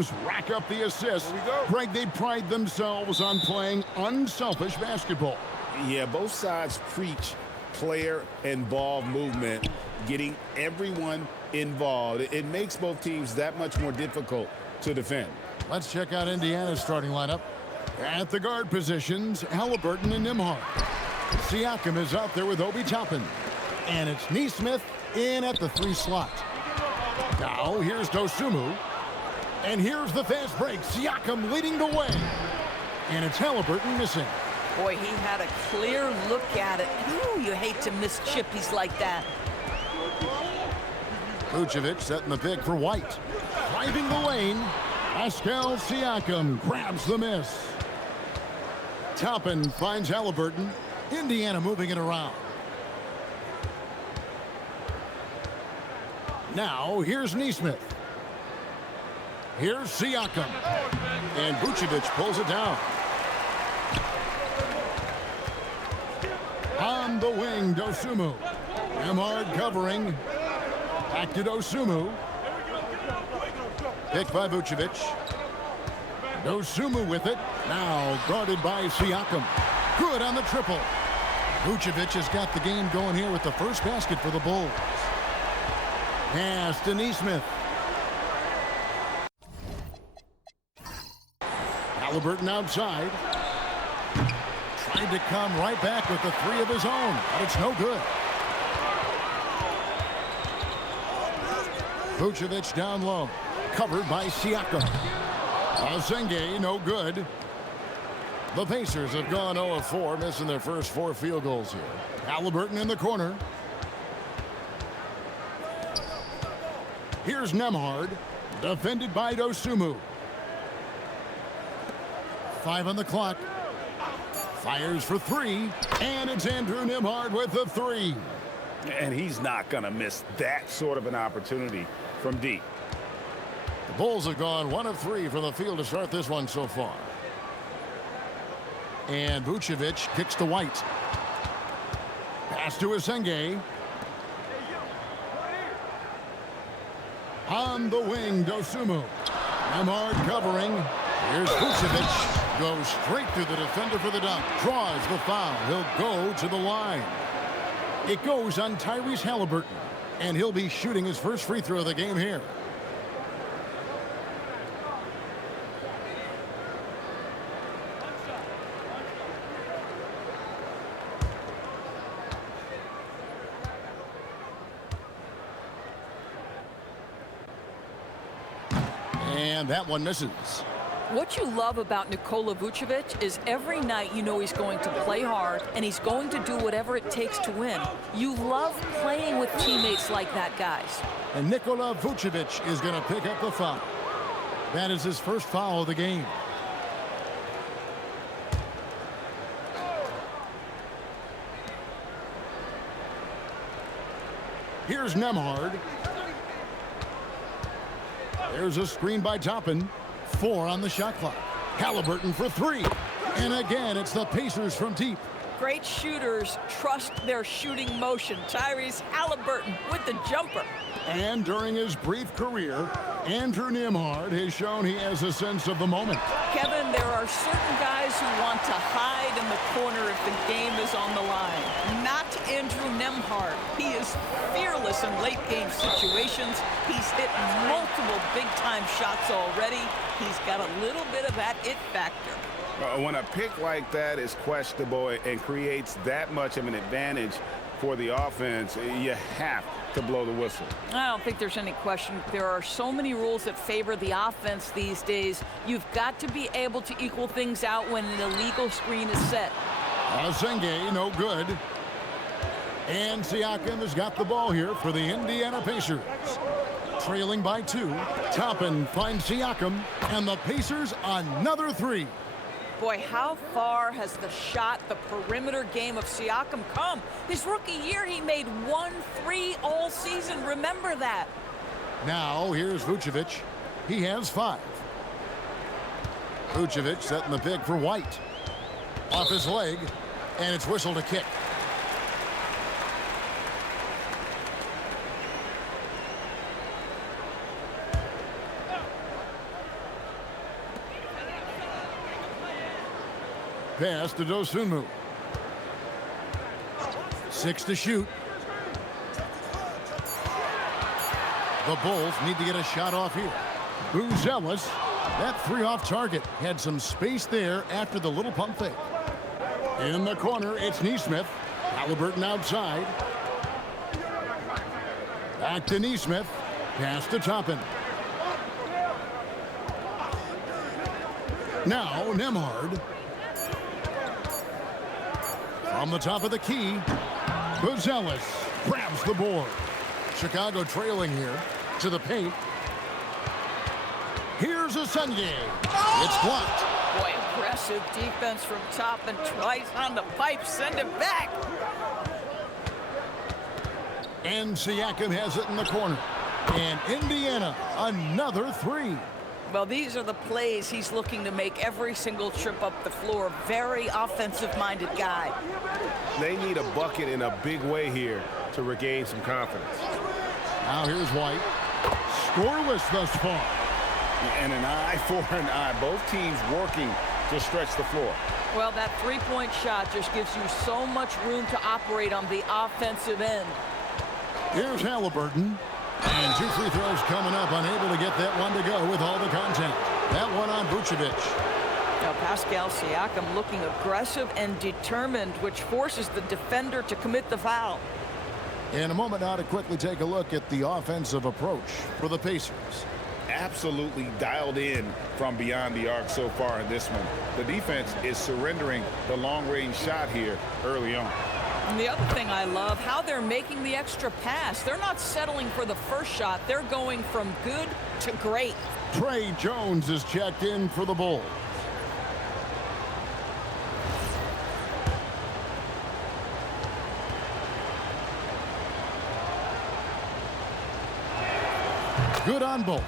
teams rack up the assists. Greg, they pride themselves on playing unselfish basketball. Yeah, both sides preach player and ball movement, getting everyone involved. It makes both teams that much more difficult to defend. Let's check out Indiana's starting lineup. At the guard positions, Halliburton and Nembhard. Siakam is out there with Obi Toppin. And it's Nesmith in at the 3 slot. Now here's Dosunmu. And here's the fast break. Siakam leading the way. And it's Halliburton missing. Boy, he had a clear look at it. Ooh, you hate to miss chippies like that. Vucevic setting the pick for White. Driving the lane. Pascal Siakam grabs the miss. Toppin finds Halliburton. Indiana moving it around. Now, here's Nesmith. Here's Siakam. And Vucevic pulls it down. On the wing, Dosunmu. Nembhard covering. Back to Dosunmu. Picked by Vucevic. Dosunmu with it. Now guarded by Siakam. Good on the triple. Vucevic has got the game going here with the first basket for the Bulls. Pass to Nesmith. Halliburton outside. Tried to come right back with the 3 of his own, but it's no good. Vucevic down low. Covered by Siakam. Asenge, no good. The Pacers have gone 0 of 4, missing their first 4 field goals here. Halliburton in the corner. Here's Nembhard, defended by Dosunmu. 5 on the clock. Fires for 3, and it's Andrew Nembhard with the 3. And he's not going to miss that sort of an opportunity from deep. The Bulls have gone 1 of 3 from the field to start this one so far. And Vucevic kicks to White. Pass to Asenge. On the wing, Dosunmu. Nembhard covering. Here's Vucevic. Goes straight through the defender for the dunk. Draws the foul. He'll go to the line. It goes on Tyrese Halliburton. And he'll be shooting his first free throw of the game here. And that one misses. What you love about Nikola Vucevic is every night you know he's going to play hard and he's going to do whatever it takes to win. You love playing with teammates like that, guys. And Nikola Vucevic is going to pick up the foul. That is his first foul of the game. Here's Nembhard. There's a screen by Toppin. 4 on the shot clock. Halliburton for 3. And again, it's the Pacers from deep. Great shooters trust their shooting motion. Tyrese Halliburton with the jumper. And during his brief career, Andrew Nembhard has shown he has a sense of the moment. Kevin, there are certain guys who want to hide in the corner if the game is on the line. Not Andrew Nembhard. He is fearless in late-game situations. He's hit multiple big-time shots already. He's got a little bit of that it factor. When a pick like that is questionable and creates that much of an advantage for the offense, you have to blow the whistle. I don't think there's any question. There are so many rules that favor the offense these days. You've got to be able to equal things out when an illegal screen is set. Asenge, no good. And Siakam has got the ball here for the Indiana Pacers. Trailing by 2. Toppin finds Siakam, and the Pacers another 3. Boy, how far has the shot, the perimeter game of Siakam come? His rookie year, he made 1 3 all season. Remember that. Now, here's Vucevic. He has 5. Vucevic setting the pick for White. Off his leg, and it's whistled a kick. pass to Dosunmu. 6 to shoot. The Bulls need to get a shot off here. Buzelis, that 3 off target. Had some space there after the little pump fake. In the corner, it's Nesmith. Halliburton outside. Back to Nesmith. Pass to Toppin. Now Nembhard. From the top of the key, Buzelis grabs the board. Chicago trailing here to the paint. Here's a Sunday. It's blocked. Boy, aggressive defense from Toppin. Twice on the pipe. Send it back. And Siakam has it in the corner. And Indiana, another 3. Well, these are the plays he's looking to make every single trip up the floor. Very offensive-minded guy. They need a bucket in a big way here to regain some confidence. Now here's White. Scoreless thus far. And an eye for an eye. Both teams working to stretch the floor. Well, that three-point shot just gives you so much room to operate on the offensive end. Here's Halliburton. And 2 free throws coming up. Unable to get that one to go with all the contact. That one on Vucevic. Now, Pascal Siakam looking aggressive and determined, which forces the defender to commit the foul. In a moment now to quickly take a look at the offensive approach for the Pacers. Absolutely dialed in from beyond the arc so far in this one. The defense is surrendering the long-range shot here early on. And the other thing I love, how they're making the extra pass. They're not settling for the first shot. They're going from good to great. Trey Jones is checked in for the Bulls. Good on both.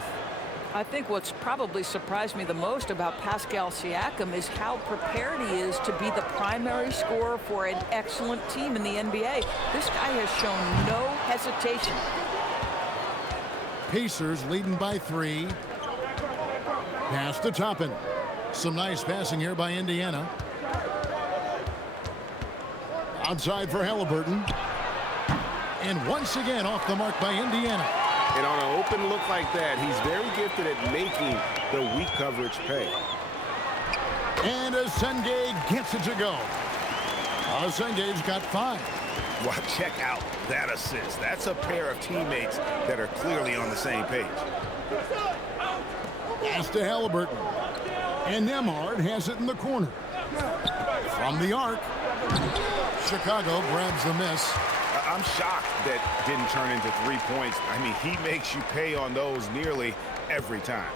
I think what's probably surprised me the most about Pascal Siakam is how prepared he is to be the primary scorer for an excellent team in the NBA. This guy has shown no hesitation. Pacers leading by 3. Pass to Toppin. Some nice passing here by Indiana. Outside for Halliburton. And once again off the mark by Indiana. And on an open look like that, he's very gifted at making the weak coverage pay. And Asenge gets it to go. Asenge's got 5. Well, check out that assist. That's a pair of teammates that are clearly on the same page. Pass to Halliburton. And Nembhard has it in the corner. From the arc. Chicago grabs the miss. I'm shocked that didn't turn into 3 points. I mean, he makes you pay on those nearly every time.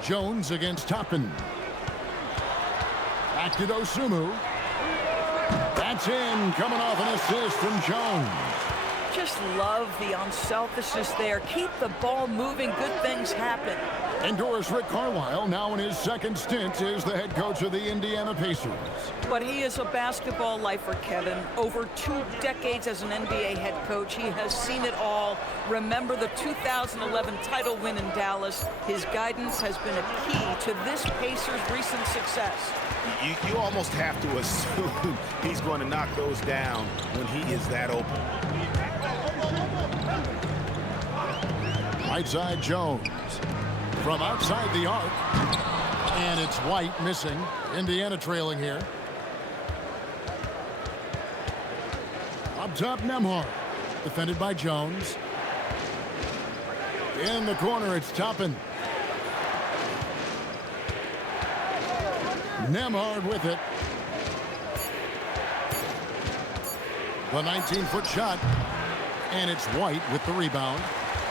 Jones against Toppin. Back to Dosunmu. That's in, coming off an assist from Jones. Just love the unselfishness there. Keep the ball moving. Good things happen. Endorse Rick Carlisle, now in his second stint, is the head coach of the Indiana Pacers. But he is a basketball lifer, Kevin. Over 2 decades as an NBA head coach, he has seen it all. Remember the 2011 title win in Dallas. His guidance has been a key to this Pacers' recent success. You almost have to assume he's going to knock those down when he is that open. Right side Jones. From outside the arc. And it's White missing. Indiana trailing here. Up top, Nembhard. Defended by Jones. In the corner, it's Toppin. Nembhard with it. The 19-foot shot. And it's White with the rebound.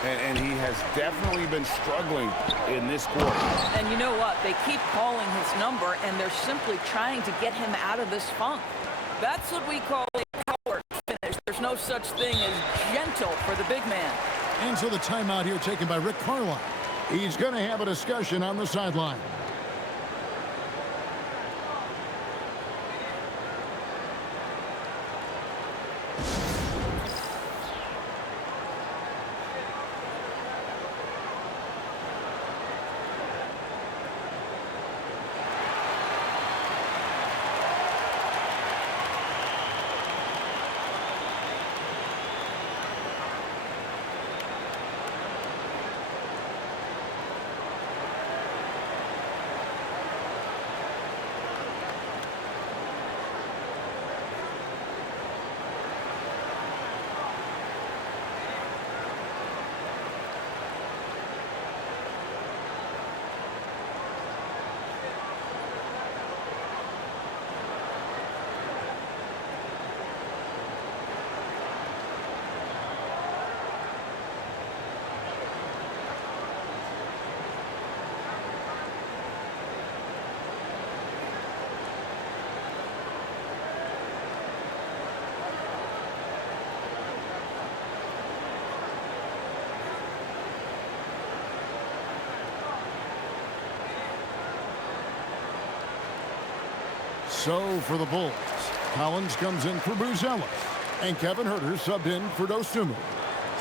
And he has definitely been struggling in this quarter. And you know what? They keep calling his number, and they're simply trying to get him out of this funk. That's what we call a power finish. There's no such thing as gentle for the big man. And so the timeout here taken by Rick Carlisle. He's going to have a discussion on the sideline. So for the Bulls, Collins comes in for Buzelis, and Kevin Huerter subbed in for Dosunmu.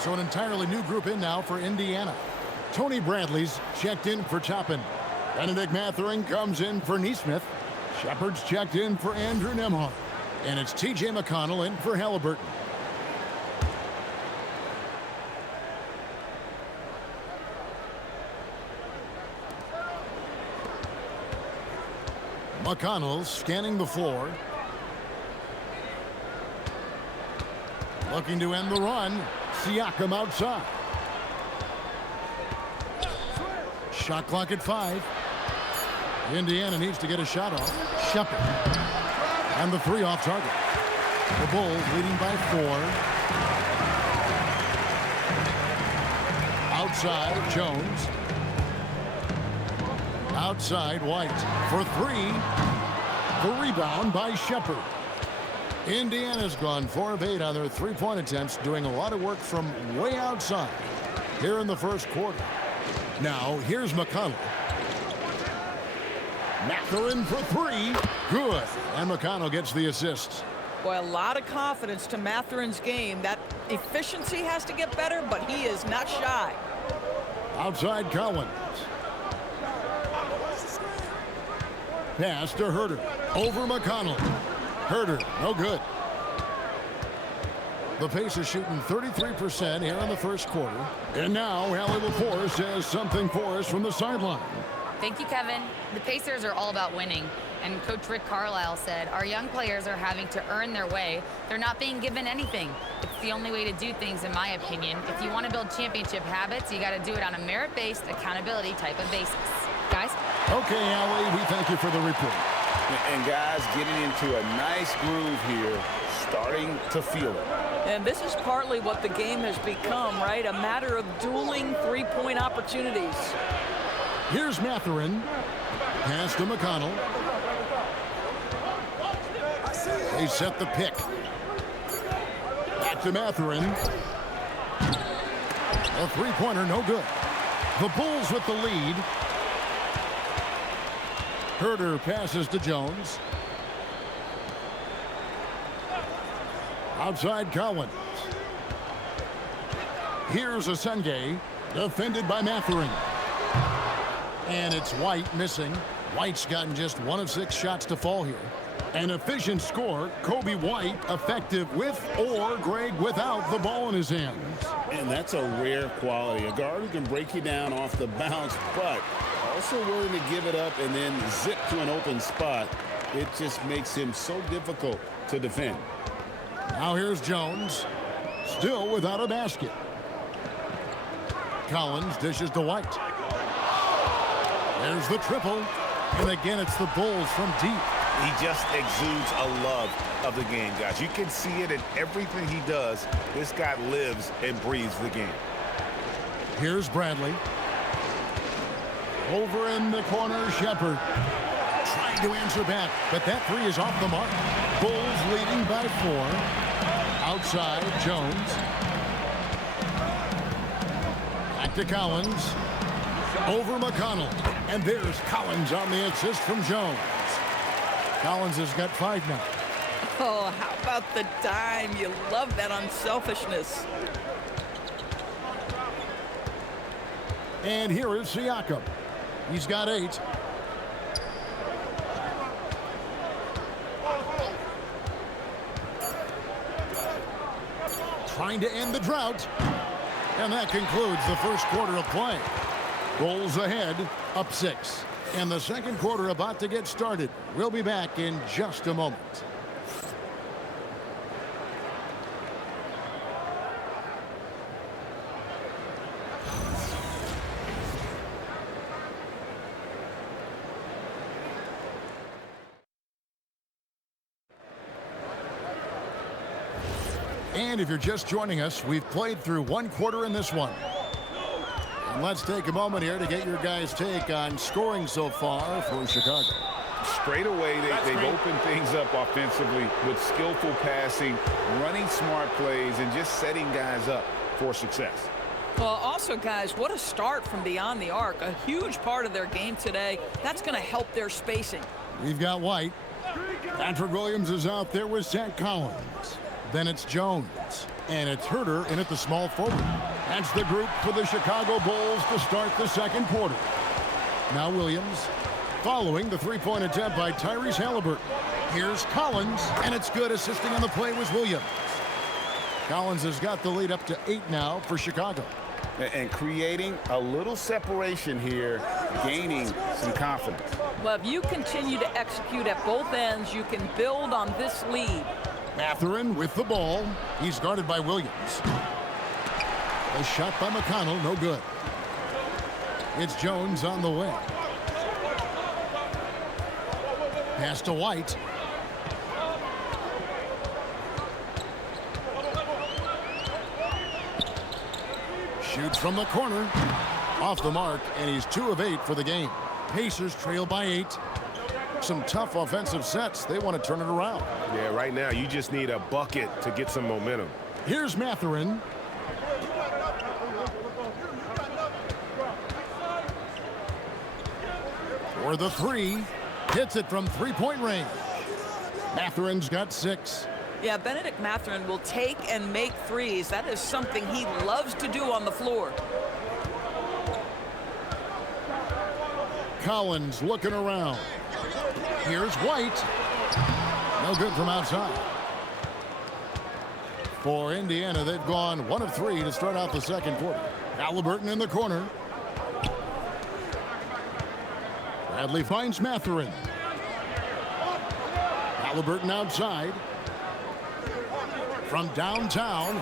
So an entirely new group in now for Indiana. Tony Bradley's checked in for Toppin. Benedict Mathurin comes in for Neesmith. Shepard's checked in for Andrew Nembhard. And it's T.J. McConnell in for Halliburton. McConnell scanning the floor. Looking to end the run. Siakam outside. Shot clock at 5. Indiana needs to get a shot off. Shepard. And the 3 off target. The Bulls leading by 4. Outside, Jones. Outside, White for 3. The rebound by Shepard. Indiana's gone 4 of 8 on their 3-point attempts, doing a lot of work from way outside here in the first quarter. Now, here's McConnell. Mathurin for 3. Good. And McConnell gets the assist. Boy, a lot of confidence to Mathurin's game. That efficiency has to get better, but he is not shy. Outside Collins. Pass to Huerter. Over McConnell. Huerter, no good. The Pacers shooting 33% here in the first quarter. And now, Allie LaForce has something for us from the sideline. Thank you, Kevin. The Pacers are all about winning. And Coach Rick Carlisle said, our young players are having to earn their way. They're not being given anything. It's the only way to do things, in my opinion. If you want to build championship habits, you got to do it on a merit-based, accountability type of basis. Guys? Okay, Allie, we thank you for the report. And guys, getting into a nice groove here, starting to feel it. And this is partly what the game has become, right? A matter of dueling 3-point opportunities. Here's Mathurin. Pass to McConnell. They set the pick. Back to Mathurin. A 3-pointer, no good. The Bulls with the lead. Huerter passes to Jones. Outside Collins. Here's Asenge, defended by Mathurin. And it's White missing. White's gotten just 1 of 6 shots to fall here. An efficient score, Kobe White effective with or Greg without the ball in his hands. And that's a rare quality. A guard who can break you down off the bounce, but also willing to give it up and then zip to an open spot. It just makes him so difficult to defend. Now here's Jones, still without a basket. Collins dishes to White. There's the triple. And again, it's the Bulls from deep. He just exudes a love of the game, guys. You can see it in everything he does. This guy lives and breathes the game. Here's Bradley. Over in the corner, Shepard. Trying to answer back, but that 3 is off the mark. Bulls leading by 4. Outside, Jones. Back to Collins. Over McConnell. And there's Collins on the assist from Jones. Collins has got 5 now. Oh, how about the dime? You love that unselfishness. And here is Siakam. He's got 8. Trying to end the drought. And that concludes the first quarter of play. Bulls ahead, up 6. And the second quarter about to get started. We'll be back in just a moment. And if you're just joining us, we've played through 1 quarter in this one. And let's take a moment here to get your guys' take on scoring so far for Chicago. Straight away, they've opened things up offensively with skillful passing, running smart plays, and just setting guys up for success. Well, also, guys, what a start from beyond the arc. A huge part of their game today. That's going to help their spacing. We've got White. Patrick Williams is out there with Zach Collins. Then it's Jones. And it's Herter in at the small forward. That's the group for the Chicago Bulls to start the second quarter. Now Williams, following the three-point attempt by Tyrese Halliburton. Here's Collins, and it's good. Assisting on the play was Williams. Collins has got the lead up to 8 now for Chicago. And creating a little separation here, gaining some confidence. Well, if you continue to execute at both ends, you can build on this lead. Mathurin with the ball. He's guarded by Williams. A shot by McConnell, no good. It's Jones on the way. Pass to White. Shoots from the corner. Off the mark, and he's 2 of 8 for the game. Pacers trail by 8. Some tough offensive sets. They want to turn it around. Yeah, right now you just need a bucket to get some momentum. Here's Mathurin. For the 3. Hits it from three-point range. Mathurin's got 6. Yeah, Benedict Mathurin will take and make threes. That is something he loves to do on the floor. Collins looking around. Here's White. No good from outside. For Indiana, they've gone 1 of 3 to start out the second quarter. Halliburton in the corner. Bradley finds Mathurin. Halliburton outside. From downtown,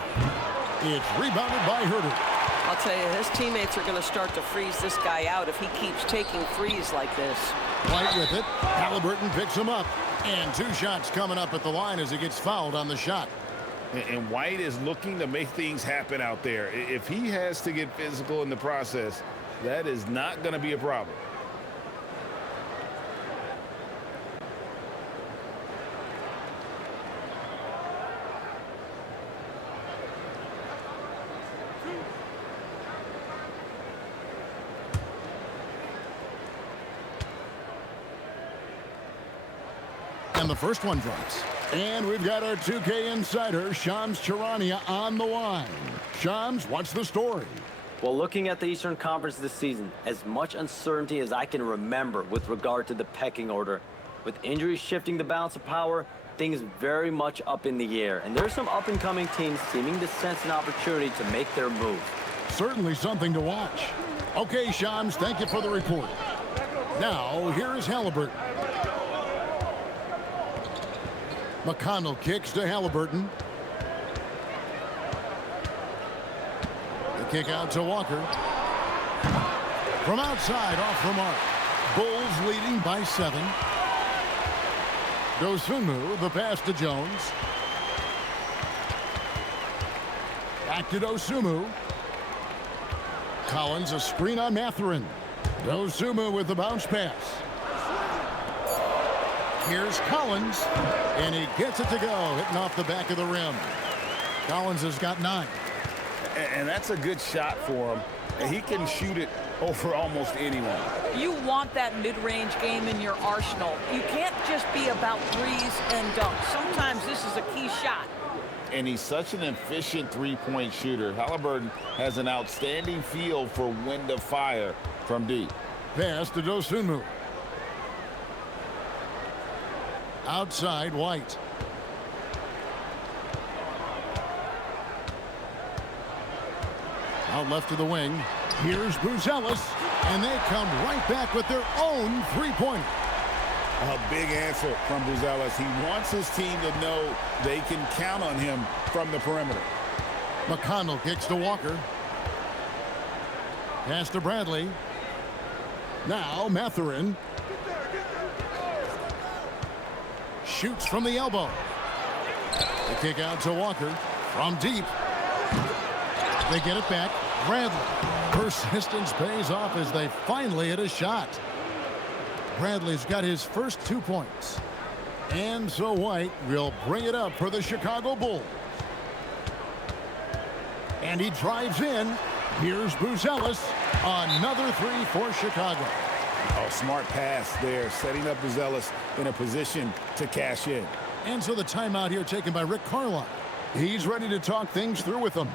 it's rebounded by Herter. I'll tell you, his teammates are going to start to freeze this guy out if he keeps taking threes like this. White with it. Halliburton picks him up. And 2 shots coming up at the line as he gets fouled on the shot. And White is looking to make things happen out there. If he has to get physical in the process, that is not going to be a problem. And the first one drops. And we've got our 2K insider, Shams Charania, on the line. Shams, what's the story? Well, looking at the Eastern Conference this season, as much uncertainty as I can remember with regard to the pecking order. With injuries shifting the balance of power, things very much up in the air. And there's some up-and-coming teams seeming to sense an opportunity to make their move. Certainly something to watch. Okay, Shams, thank you for the report. Now, here's Halliburton. McConnell kicks to Halliburton. The kick out to Walker. From outside, off the mark. Bulls leading by 7. Dosunmu, the pass to Jones. Back to Dosunmu. Collins, a screen on Mathurin. Dosunmu with the bounce pass. Here's Collins, and he gets it to go, hitting off the back of the rim. Collins has got 9. And that's a good shot for him. And he can shoot it over almost anyone. You want that mid-range game in your arsenal. You can't just be about threes and dunks. Sometimes this is a key shot. And he's such an efficient three-point shooter. Halliburton has an outstanding feel for when to fire from deep. Pass to Dosunmu. Outside, White. Out left to the wing. Here's Buzelis, and they come right back with their own three-pointer. A big answer from Buzelis. He wants his team to know they can count on him from the perimeter. McConnell kicks to Walker. Pass to Bradley. Now Mathurin. Shoots from the elbow. The kick out to Walker from deep. They get it back. Bradley. Persistence pays off as they finally hit a shot. Bradley's got his first 2 points. And so White will bring it up for the Chicago Bulls. And he drives in. Here's Buzelis. Another 3 for Chicago. Oh, smart pass there, setting up Gilgeous Ellis in a position to cash in. And so the timeout here taken by Rick Carlisle. He's ready to talk things through with them.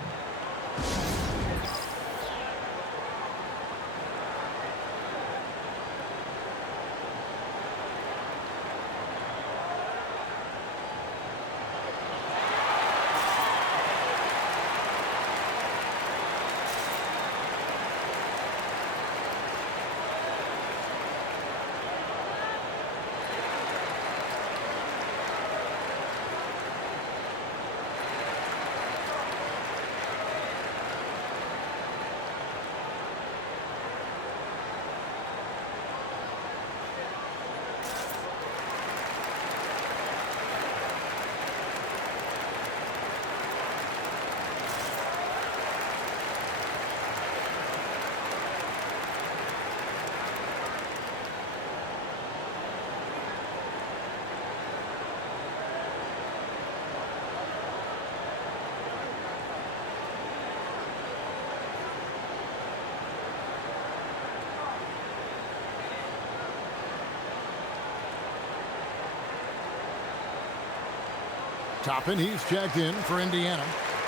Toppin, he's checked in for Indiana.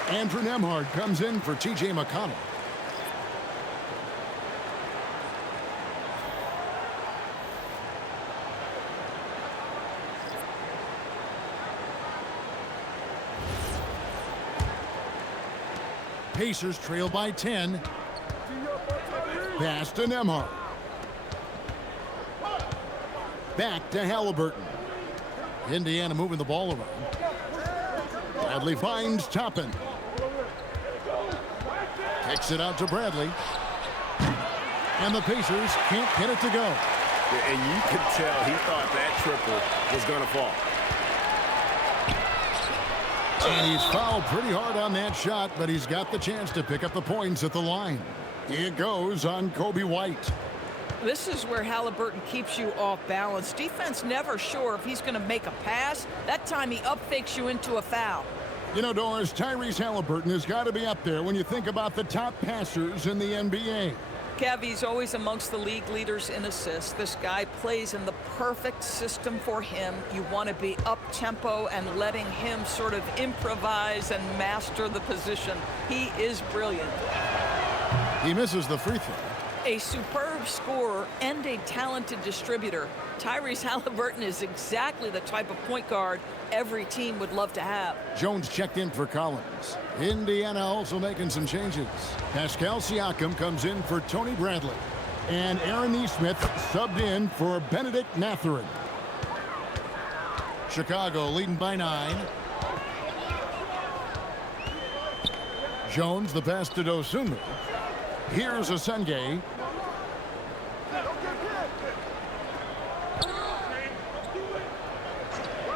Andrew Nembhard comes in for T.J. McConnell. Pacers trail by 10. Pass to Nembhard. Back to Halliburton. Indiana moving the ball around. Bradley finds Toppin. Kicks it out to Bradley. And the Pacers can't get it to go. And you can tell he thought that triple was going to fall. And he's fouled pretty hard on that shot, but he's got the chance to pick up the points at the line. It goes on Kobe White. This is where Halliburton keeps you off balance. Defense never sure if he's going to make a pass. That time he up-fakes you into a foul. You know, Doris, Tyrese Halliburton has got to be up there when you think about the top passers in the NBA. Kev, he's always amongst the league leaders in assists. This guy plays in the perfect system for him. You want to be up-tempo and letting him sort of improvise and master the position. He is brilliant. He misses the free throw. A superb scorer and a talented distributor. Tyrese Halliburton is exactly the type of point guard every team would love to have. Jones checked in for Collins. Indiana also making some changes. Pascal Siakam comes in for Tony Bradley. And Aaron Nesmith subbed in for Benedict Mathurin. Chicago leading by 9. Jones the pass to Dosunmu. Here's Asenge.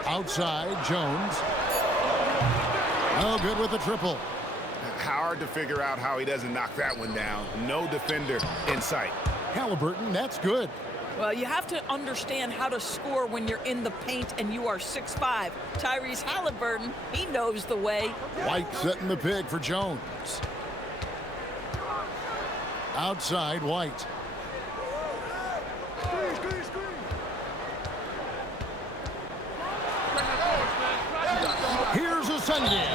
Outside, Jones. No good with the triple. Hard to figure out how he doesn't knock that one down. No defender in sight. Halliburton, that's good. Well, you have to understand how to score when you're in the paint and you are 6'5". Tyrese Halliburton, he knows the way. White setting the pick for Jones. Outside, White. Here's a Sunday.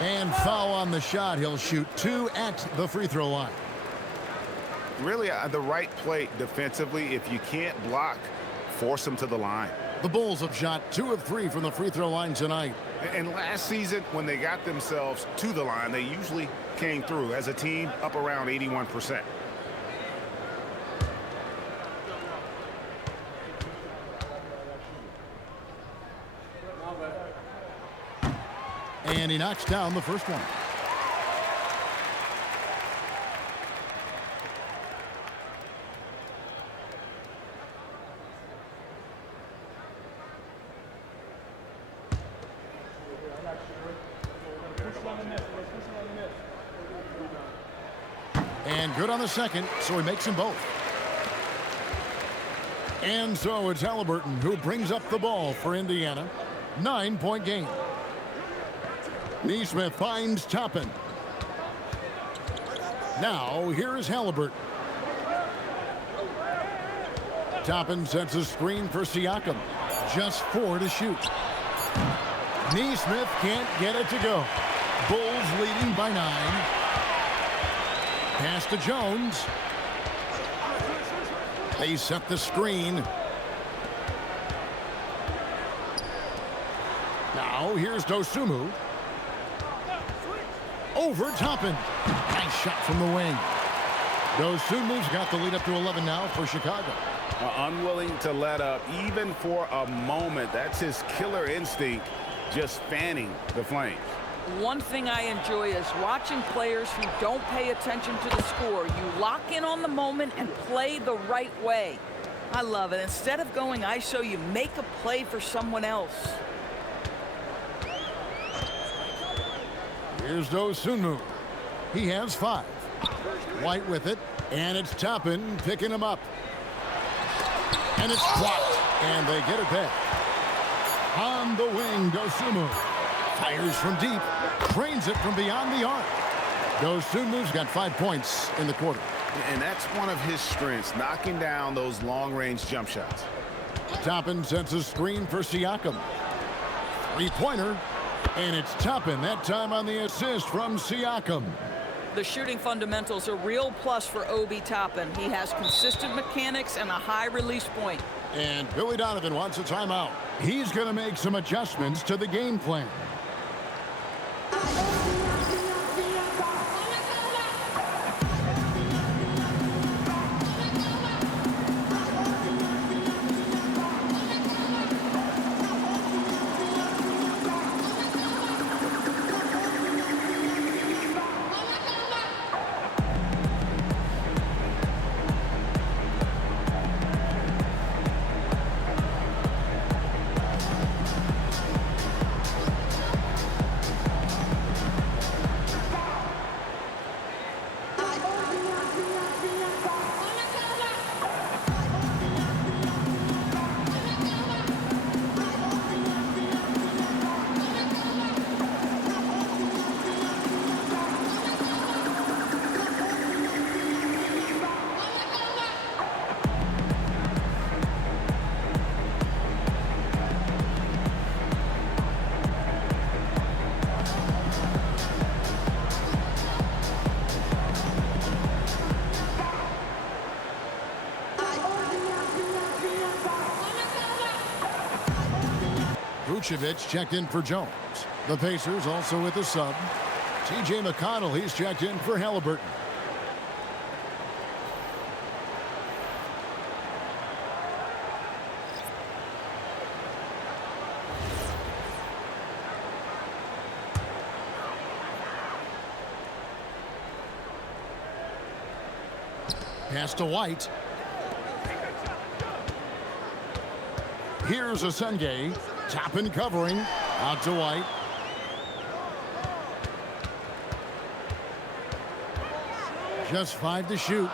And foul on the shot. He'll shoot 2 at the free throw line. Really, the right play defensively. If you can't block, force him to the line. The Bulls have shot 2 of 3 from the free throw line tonight. And last season, when they got themselves to the line, they usually came through as a team up around 81%. And he knocks down the first one. And good on the second, so he makes them both. And so it's Halliburton who brings up the ball for Indiana. 9-point game. Nesmith finds Toppin. Now, here is Halliburton. Toppin sets a screen for Siakam. Just 4 to shoot. Neesmith can't get it to go. Bulls leading by 9. Pass to Jones. They set the screen. Now here's Dosunmu. Over Toppin. Nice shot from the wing. Dosunmu's got the lead up to 11 now for Chicago. Unwilling to let up even for a moment. That's his killer instinct, just fanning the flames. One thing I enjoy is watching players who don't pay attention to the score. You lock in on the moment and play the right way. I love it. Instead of going ISO, you make a play for someone else. Here's Dosunmu. He has 5. White with it, and it's Toppin picking him up. And it's blocked, and they get it back. On the wing, Dosunmu fires from deep, trains it from beyond the arc. Dosunmu's got 5 points in the quarter. And that's one of his strengths, knocking down those long-range jump shots. Toppin sets a screen for Siakam. 3-pointer, and it's Toppin, that time on the assist from Siakam. The shooting fundamentals are a real plus for Obi Toppin. He has consistent mechanics and a high release point. And Billy Donovan wants a timeout. He's going to make some adjustments to the game plan. Vucevic checked in for Jones. The Pacers also with a sub. T.J. McConnell, he's checked in for Halliburton. Pass to White. Here's Asenge. Toppin covering. Out to White. Just 5 to shoot.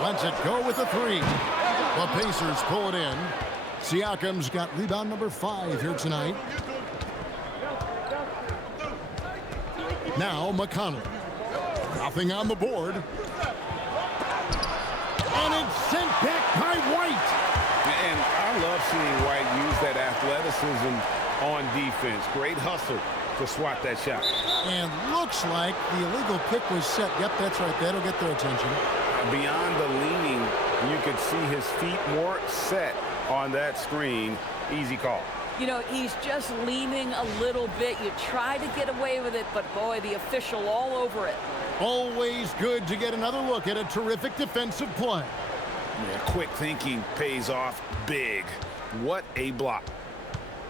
Lets it go with a 3. The Pacers pull it in. Siakam's got rebound number 5 here tonight. Now McConnell. Nothing on the board. And it's sent back by White. And I love seeing White use that athleticism on defense. Great hustle to swat that shot. And looks like the illegal pick was set. Yep, that's right. That'll get their attention. Beyond the leaning, you could see his feet more set on that screen. Easy call. You know, he's just leaning a little bit. You try to get away with it, but boy, the official all over it. Always good to get another look at a terrific defensive play. Yeah, quick thinking pays off big. What a block.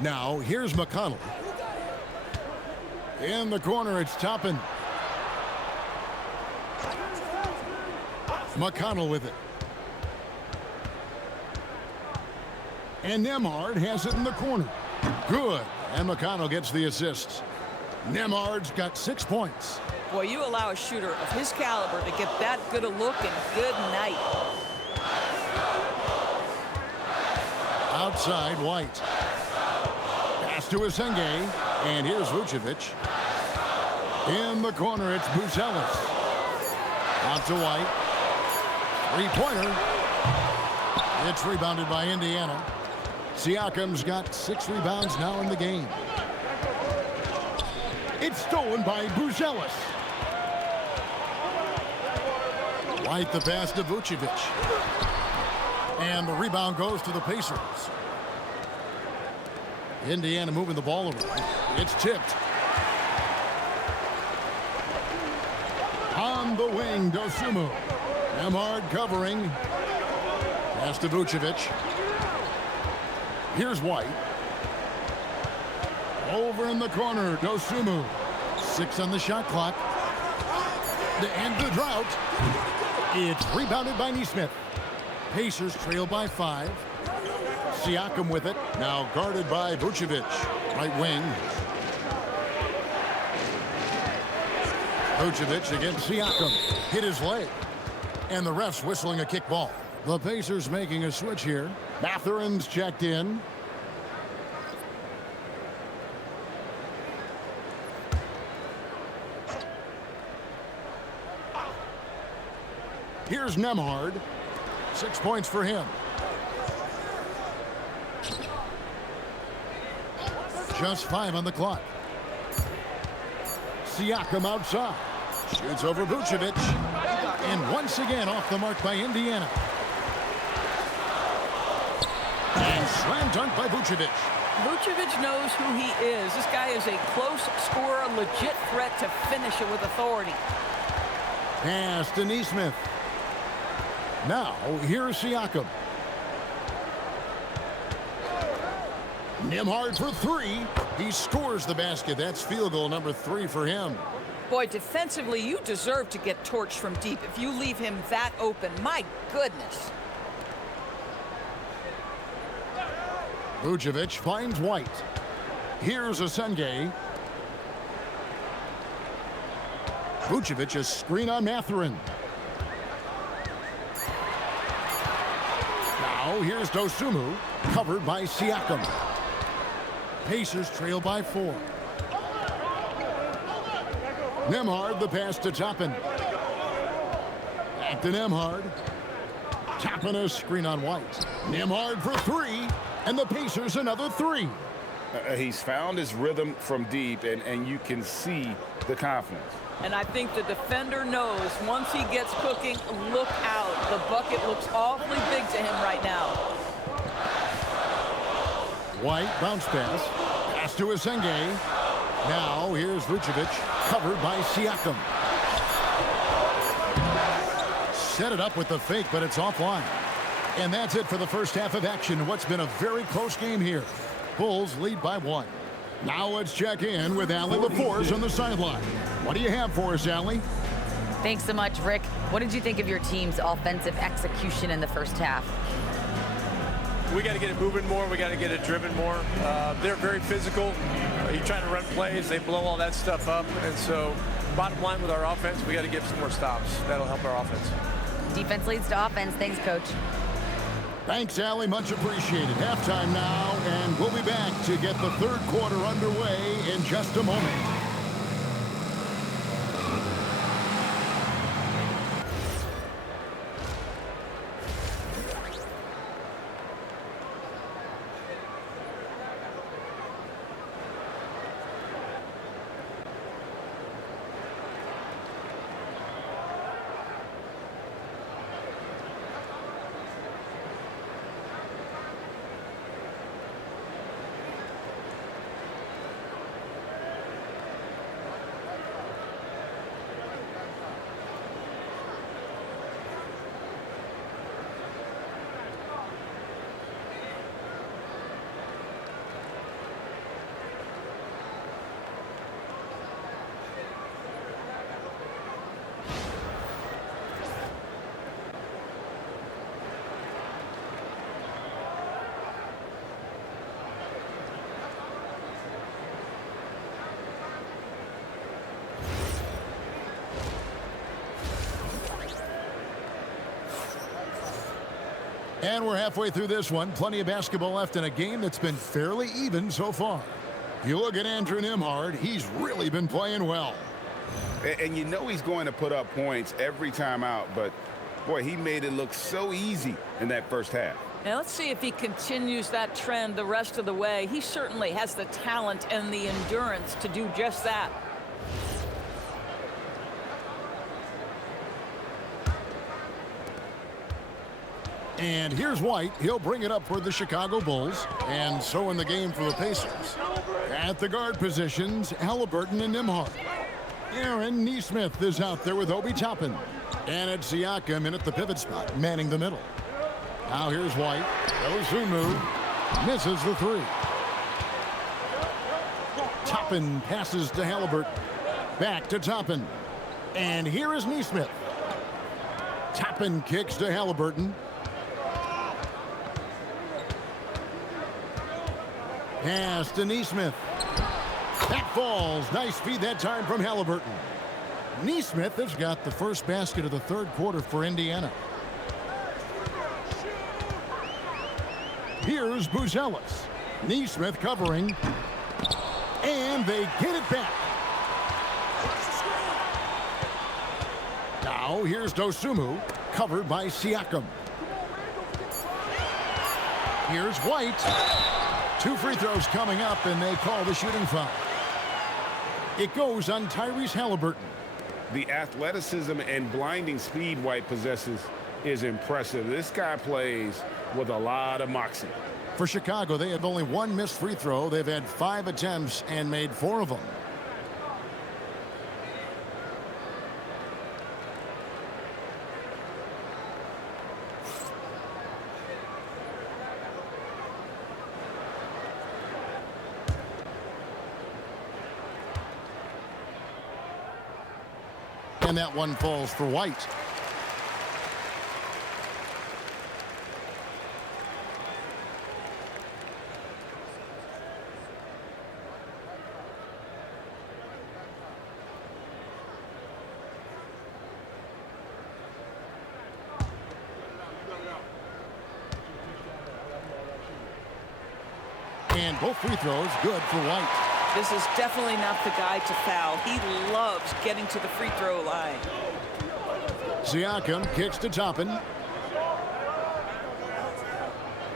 Now, here's McConnell. In the corner, it's Toppin. McConnell with it. And Nembhard has it in the corner. Good. And McConnell gets the assist. Nembhard's got 6 points. Boy, you allow a shooter of his caliber to get that good a look, and good night. Outside, White. Pass to Asenge. And here's Vucevic. In the corner, it's Buzelis. Out to White. 3-pointer. It's rebounded by Indiana. Siakam's got 6 rebounds now in the game. It's stolen by Buzelis. White the pass to Vucevic. And the rebound goes to the Pacers. Indiana moving the ball around. It's tipped. On the wing, Dosunmu. Nembhard covering. Pass to Vucevic. Here's White. Over in the corner, Dosunmu. 6 on the shot clock. To end the drought. It's rebounded by Nesmith. Pacers trail by 5. Siakam with it. Now guarded by Vucevic. Right wing. Vucevic against Siakam. Hit his leg. And the ref's whistling a kick ball. The Pacers making a switch here. Mathurin's checked in. Here's Nembhard. 6 points for him. Just 5 on the clock. Siakam outside. Shoots over Vucevic. And once again off the mark by Indiana. And slam dunk by Vucevic. Vucevic knows who he is. This guy is a close scorer, legit threat to finish it with authority. Pass to Nesmith. Now, here's Siakam. Nembhard for 3. He scores the basket. That's field goal number 3 for him. Boy, defensively, you deserve to get torched from deep if you leave him that open. My goodness. Vucevic finds White. Here's Asenge. Vucevic, a screen on Mathurin. Now here's Dosunmu, covered by Siakam. Pacers trail by 4. Nembhard the pass to Toppin. Back to Nembhard. Toppin a screen on White. Nembhard for 3, and the Pacers another 3. He's found his rhythm from deep, and you can see the confidence. And I think the defender knows once he gets cooking, look out. The bucket looks awfully big to him right now. White bounce pass. Pass to Asenge. Now here's Vucevic, covered by Siakam. Set it up with the fake, but it's offline. And that's it for the first half of action. What's been a very close game here. Bulls lead by 1. Now let's check in with Allie LaForce on the sideline. What do you have for us, Allie? Thanks so much, Rick. What did you think of your team's offensive execution in the first half? We got to get it moving more. We got to get it driven more. They're very physical. You're trying to run plays. They blow all that stuff up. And so bottom line with our offense, we got to get some more stops. That'll help our offense. Defense leads to offense. Thanks, Coach. Thanks, Allie. Much appreciated. Halftime now, and we'll be back to get the third quarter underway in just a moment. And we're halfway through this one. Plenty of basketball left in a game that's been fairly even so far. You look at Andrew Nembhard, he's really been playing well. And you know he's going to put up points every time out, but boy, he made it look so easy in that first half. Now let's see if he continues that trend the rest of the way. He certainly has the talent and the endurance to do just that. And here's White. He'll bring it up for the Chicago Bulls. And so in the game for the Pacers. At the guard positions, Halliburton and Nembhard. Aaron Nesmith is out there with Obi Toppin. And it's Siakam in at the pivot spot, manning the middle. Now here's White. Dosunmu misses the three. Toppin passes to Halliburton. Back to Toppin. And here is Nesmith. Toppin kicks to Halliburton. Pass to Nesmith. That falls. Nice feed that time from Halliburton. Nesmith has got the first basket of the third quarter for Indiana. Here's Buzelis. Nesmith covering. And they get it back. Now here's Dosunmu, covered by Siakam. Here's White. 2 free throws coming up, and they call the shooting foul. It goes on Tyrese Halliburton. The athleticism and blinding speed White possesses is impressive. This guy plays with a lot of moxie. For Chicago, they have only 1 missed free throw. They've had 5 attempts and made 4 of them. And that one falls for White. And both free throws good for White. This is definitely not the guy to foul. He loves getting to the free throw line. Siakam kicks to Toppin.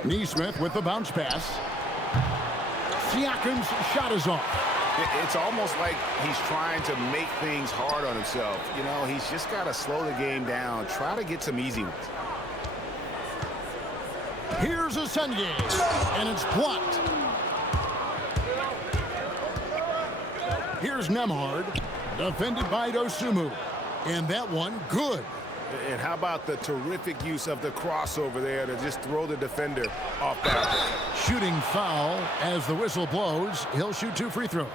Nesmith with the bounce pass. Siakam's shot is off. It's almost like he's trying to make things hard on himself. You know, he's just got to slow the game down. Try to get some easy ones. Here's a Senye, and it's blocked. Here's Nembhard, defended by Dosunmu. And that one, good. And how about the terrific use of the crossover there to just throw the defender off balance. Shooting foul as the whistle blows. He'll shoot 2 free throws.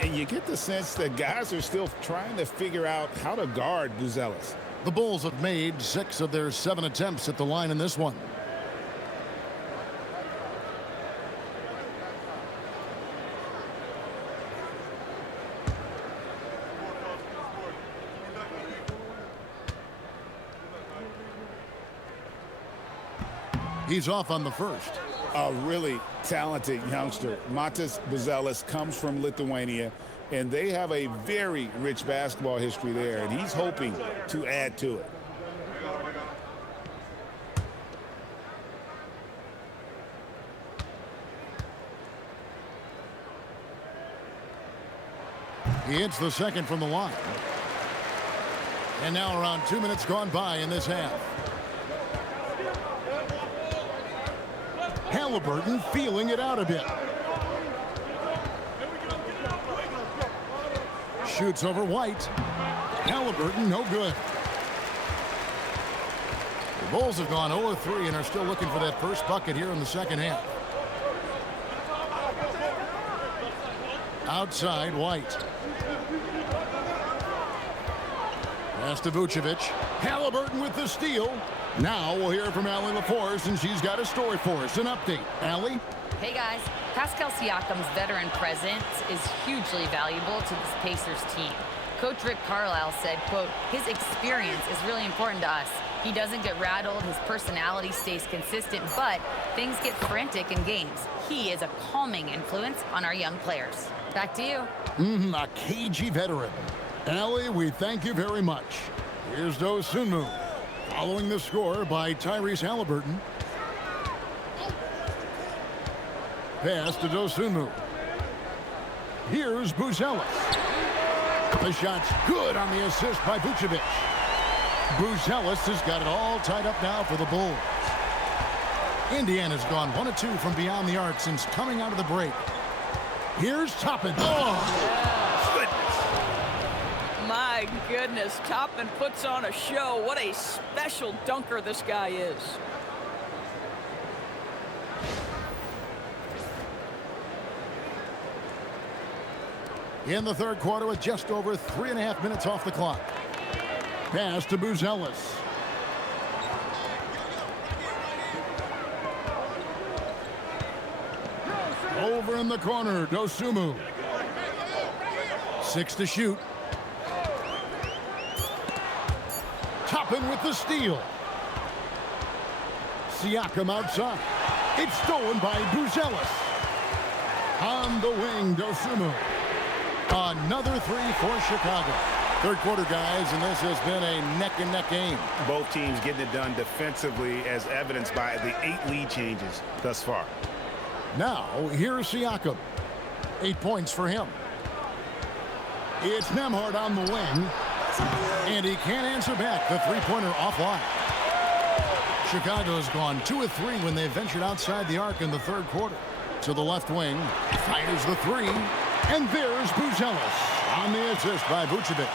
And you get the sense that guys are still trying to figure out how to guard Buzelis. The Bulls have made 6 of their 7 attempts at the line in this one. He's off on the first. A really talented youngster. Matas Buzelis comes from Lithuania, and they have a very rich basketball history there, and he's hoping to add to it. He hits the second from the line. And now around 2 minutes gone by in this half. Halliburton feeling it out a bit. Shoots over White. Halliburton, no good. The Bulls have gone 0-3 and are still looking for that first bucket here in the second half. Outside, White. Pass to Vucevic. Halliburton with the steal. Now we'll hear from Allie LaForce, and she's got a story for us. An update. Allie? Hey, guys. Pascal Siakam's veteran presence is hugely valuable to this Pacers team. Coach Rick Carlisle said, quote, his experience is really important to us. He doesn't get rattled, his personality stays consistent, but things get frantic in games. He is a calming influence on our young players. Back to you. A cagey veteran. Allie, we thank you very much. Here's Dosunmu. Following the score by Tyrese Halliburton. Pass to Dosunmu. Here's Buzelis. The shot's good on the assist by Vucevic. Buzelis has got it all tied up now for the Bulls. Indiana's gone 1 of 2 from beyond the arc since coming out of the break. Here's Toppin. Oh, goodness. My goodness, Toppin puts on a show. What a special dunker this guy is. In the third quarter with just over 3.5 minutes off the clock. Pass to Buzelis. Over in the corner, Dosunmu. 6 to shoot. Toppin with the steal. Siakam outside. It's stolen by Buzelis. On the wing, Dosunmu. Another 3 for Chicago. Third quarter, guys, and this has been a neck-and-neck game. Both teams getting it done defensively, as evidenced by the 8 lead changes thus far. Now, here's Siakam. 8 points for him. It's Nembhard on the wing. And he can't answer back. The three-pointer offline. Chicago's gone 2 of 3 when they ventured outside the arc in the third quarter. To the left wing. Fires the 3. And there's Buzelis on the assist by Vucevic.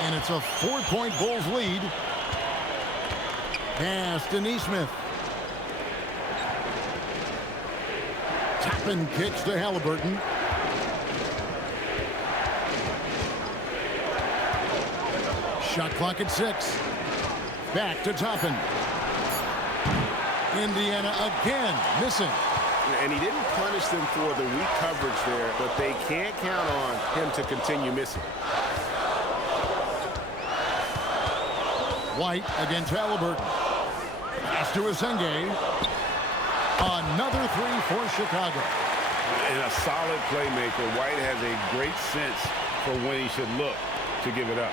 And it's a 4-point Bulls lead. Pass to Nesmith. Toppin kicks to Halliburton. Shot clock at 6. Back to Toppin. Indiana again missing. And he didn't punish them for the weak coverage there, but they can't count on him to continue missing. White against Halliburton. Pass to Asenge. Another 3 for Chicago. And a solid playmaker. White has a great sense for when he should look to give it up.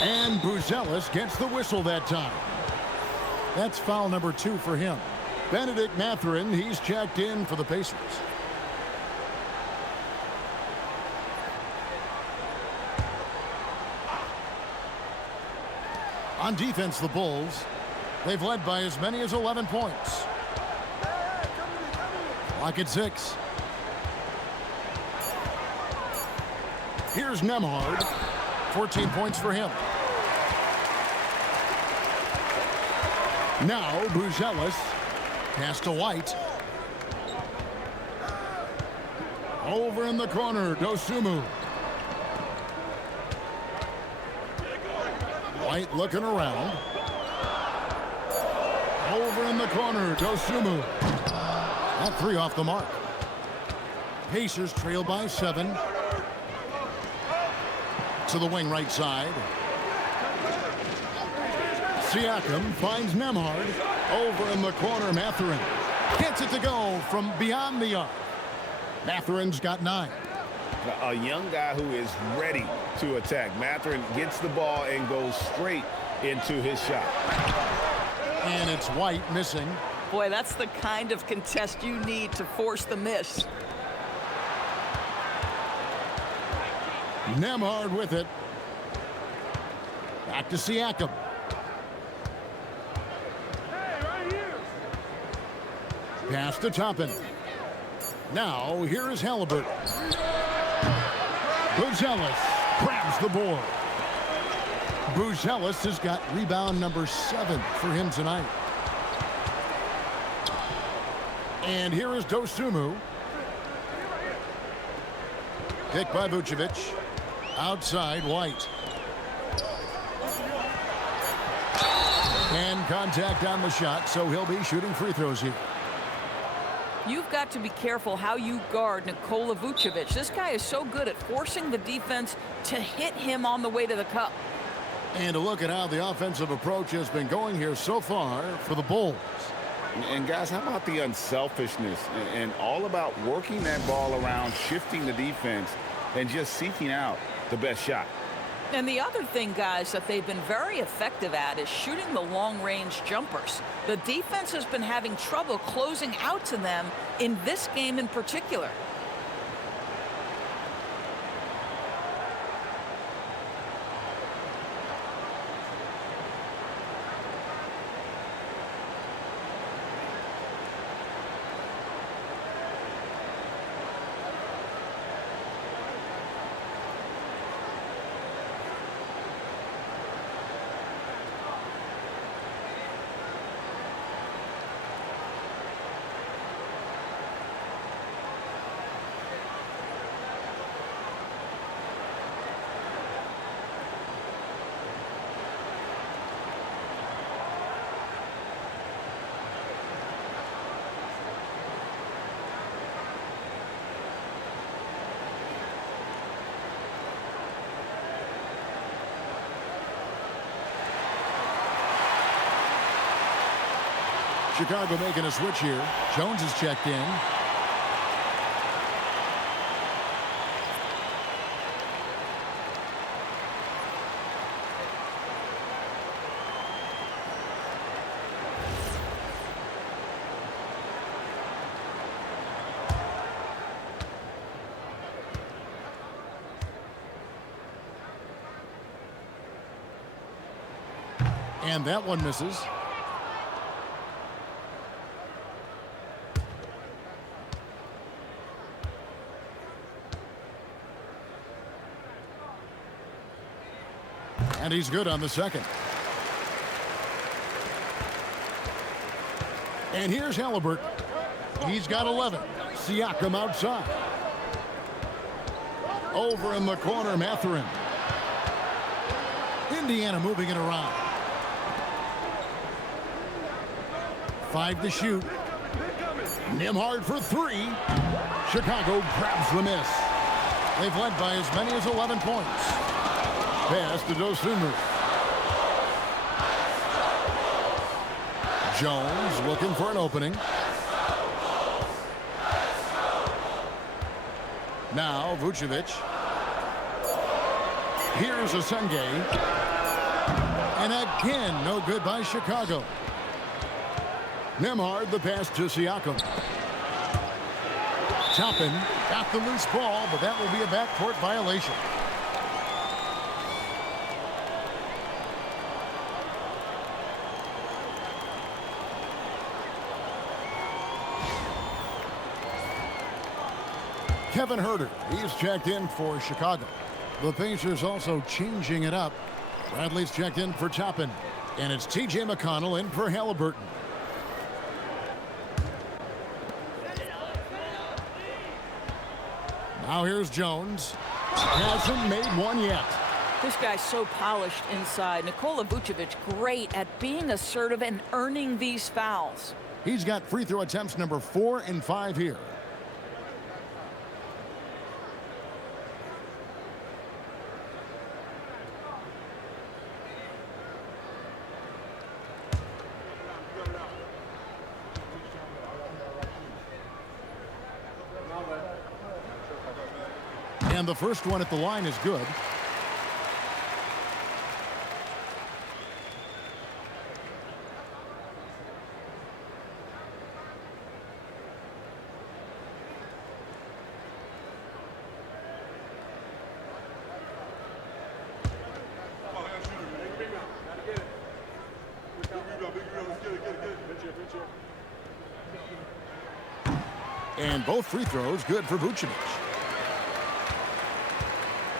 And Buzelis gets the whistle that time. That's foul number 2 for him. Benedict Mathurin, he's checked in for the Pacers. On defense, the Bulls, they've led by as many as 11 points. Clock at 6. Here's Nembhard. 14 points for him. Now Buzelis. Pass to White. Over in the corner, Dosunmu. White looking around. Over in the corner, Dosunmu. That 3 off the mark. Pacers trail by 7. To the wing right side. Siakam finds Nembhard. Over in the corner, Mathurin. Gets it to go from beyond the arc. Mathurin's got 9. A young guy who is ready to attack. Mathurin gets the ball and goes straight into his shot. And it's White missing. Boy, that's the kind of contest you need to force the miss. Nembhard with it. Back to Siakam. Pass to Toppin. Now, here is Halliburton. Buzelis grabs the board. Buzelis has got rebound number 7 for him tonight. And here is Dosunmu. Picked by Vucevic. Outside, White. And contact on the shot, so he'll be shooting free throws here. You've got to be careful how you guard Nikola Vucevic. This guy is so good at forcing the defense to hit him on the way to the cup. And to look at how the offensive approach has been going here so far for the Bulls. And guys, how about the unselfishness and all about working that ball around, shifting the defense, and just seeking out the best shot. And the other thing, guys, that they've been very effective at is shooting the long-range jumpers. The defense has been having trouble closing out to them in this game in particular. Chicago making a switch here. Jones is checked in. And that one misses. And he's good on the second. And here's Halliburton. He's got 11. Siakam outside. Over in the corner, Mathurin. Indiana moving it around. 5 to shoot. Nembhard for 3. Chicago grabs the miss. They've led by as many as 11 points. Pass to Dosunmu. Jones looking for an opening. Now Vucevic. Here's Asenge. And again, no good by Chicago. Nembhard, the pass to Siakam. Toppin got the loose ball, but that will be a backcourt violation. Kevin Huerter, he's checked in for Chicago. The Pacers also changing it up. Bradley's checked in for Toppin. And it's T.J. McConnell in for Halliburton. Now here's Jones. Hasn't made one yet. This guy's so polished inside. Nikola Vucevic, great at being assertive and earning these fouls. He's got free throw attempts number 4 and 5 here. And the first one at the line is good. And both free throws good for Vucevic.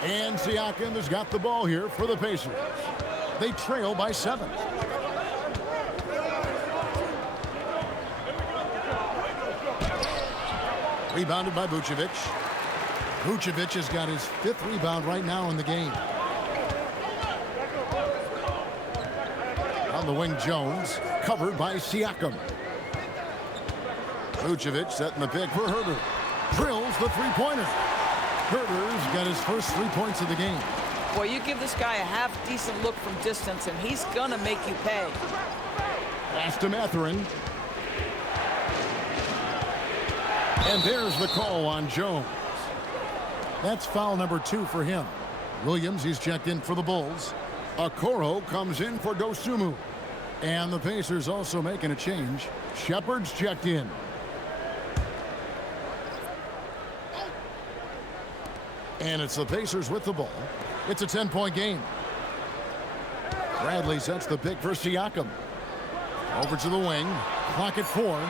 And Siakam has got the ball here for the Pacers. They trail by 7. Rebounded by Vucevic. Vucevic has got his 5th rebound right now in the game. On the wing, Jones, covered by Siakam. Vucevic setting the pick for Huerter. Drills the three-pointer. Huerter's got his first 3 points of the game. Boy, you give this guy a half-decent look from distance, and he's going to make you pay. Pass to Mathurin. And there's the call on Jones. That's foul number 2 for him. Williams, he's checked in for the Bulls. Okoro comes in for Dosunmu. And the Pacers also making a change. Shepard's checked in. And it's the Pacers with the ball. It's a 10-point game. Bradley sets the pick for Siakam. Over to the wing. Clock at 4.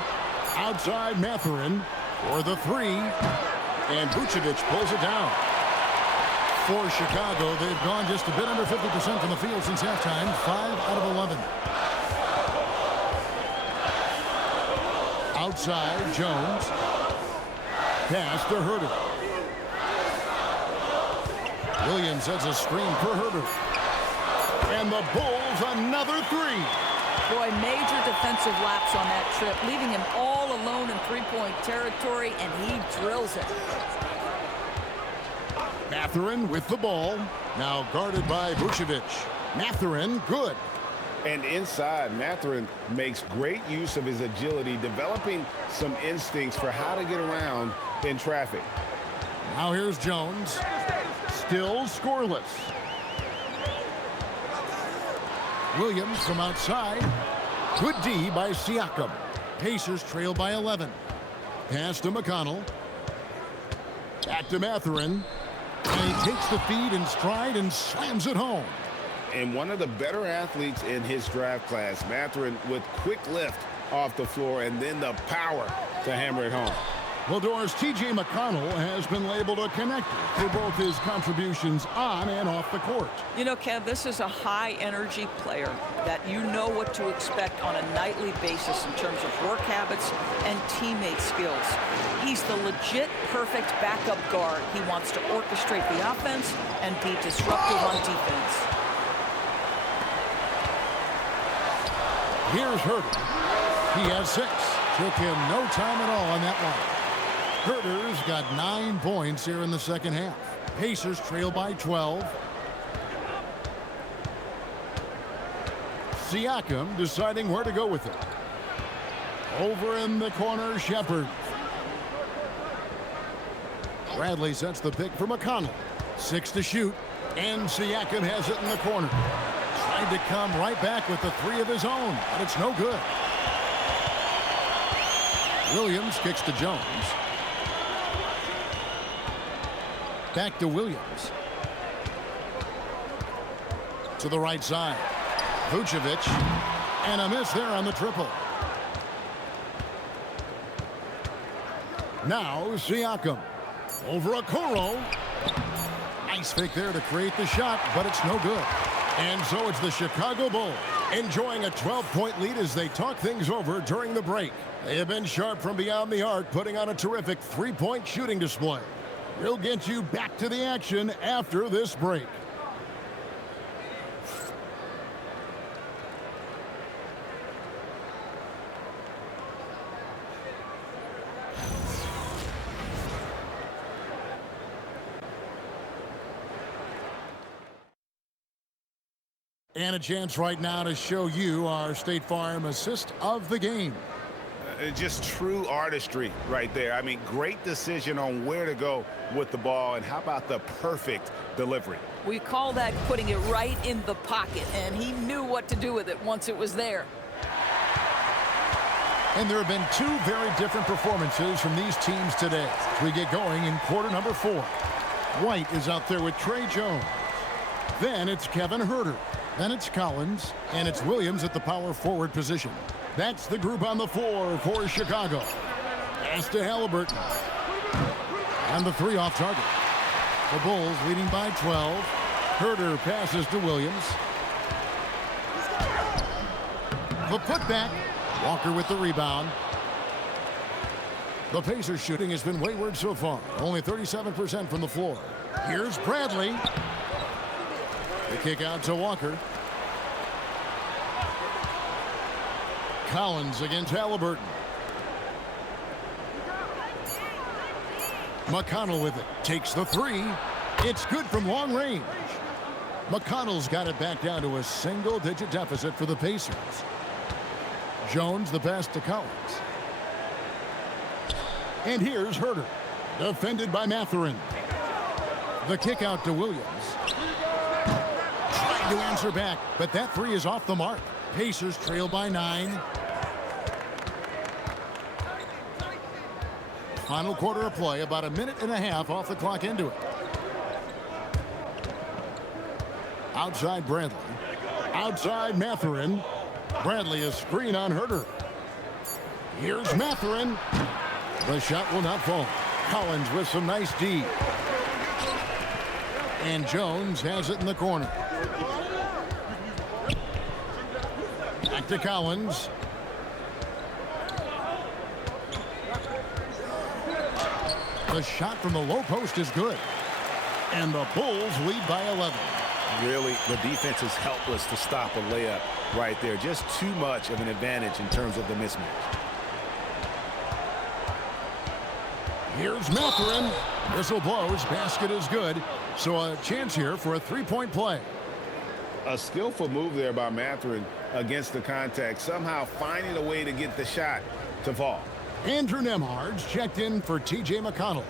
Outside Mathurin for the 3. And Vucevic pulls it down. For Chicago, they've gone just a bit under 50% from the field since halftime. 5 out of 11. Outside, Jones. Pass to Herter. Williams sets a screen for Herter. And the Bulls another 3. Boy, major defensive lapse on that trip, leaving him all alone in three-point territory, and he drills it. Mathurin with the ball. Now guarded by Vucevic. Mathurin, good. And inside, Mathurin makes great use of his agility, developing some instincts for how to get around in traffic. Now here's Jones. Still scoreless. Williams from outside. Good D by Siakam. Pacers trail by 11. Pass to McConnell. Back to Mathurin. And he takes the feed in stride and slams it home. And one of the better athletes in his draft class, Mathurin, with quick lift off the floor and then the power to hammer it home. Well, Doris, T.J. McConnell has been labeled a connector for both his contributions on and off the court. You know, Kev, this is a high-energy player that you know what to expect on a nightly basis in terms of work habits and teammate skills. He's the legit perfect backup guard. He wants to orchestrate the offense and be disruptive on defense. Here's Herter. He has 6. Took him no time at all on that one. Herter's got 9 points here in the second half. Pacers trail by 12. Siakam deciding where to go with it. Over in the corner, Shepard. Bradley sets the pick for McConnell. 6 to shoot. And Siakam has it in the corner. Tried to come right back with the 3 of his own, but it's no good. Williams kicks to Jones. Back to Williams. To the right side. Vucevic. And a miss there on the triple. Now Siakam. Over Okoro. Nice fake there to create the shot, but it's no good. And so it's the Chicago Bulls enjoying a 12-point lead as they talk things over during the break. They have been sharp from beyond the arc, putting on a terrific 3-point shooting display. We'll get you back to the action after this break. And a chance right now to show you our State Farm assist of the game. Just true artistry right there. I mean, great decision on where to go with the ball, and how about the perfect delivery? We call that putting it right in the pocket, and he knew what to do with it once it was there. And there have been 2 very different performances from these teams today. We get going in quarter number 4. White is out there with Trey Jones. Then it's Kevin Herter. Then it's Collins, and it's Williams at the power forward position. That's the group on the floor for Chicago. Pass to Halliburton. And the 3 off target. The Bulls leading by 12. Herter passes to Williams. The putback. Walker with the rebound. The Pacers shooting has been wayward so far. Only 37% from the floor. Here's Bradley. The kick out to Walker. Collins against Halliburton. McConnell with it. Takes the 3. It's good from long range. McConnell's got it back down to a single-digit deficit for the Pacers. Jones the pass to Collins. And here's Herter. Defended by Mathurin. The kick out to Williams. Trying to answer back, but that three is off the mark. Pacers trail by 9. Final quarter of play, about a minute and a half off the clock into it. Outside Bradley. Outside Mathurin. Bradley a screen on Herter. Here's Mathurin. The shot will not fall. Collins with some nice D. And Jones has it in the corner. Back to Collins. The shot from the low post is good. And the Bulls lead by 11. Really, the defense is helpless to stop a layup right there. Just too much of an advantage in terms of the mismatch. Here's Mathurin. Whistle blows. Basket is good. So a chance here for a three-point play. A skillful move there by Mathurin against the contact. Somehow finding a way to get the shot to fall. Andrew Nembhard's checked in for T.J. McConnell.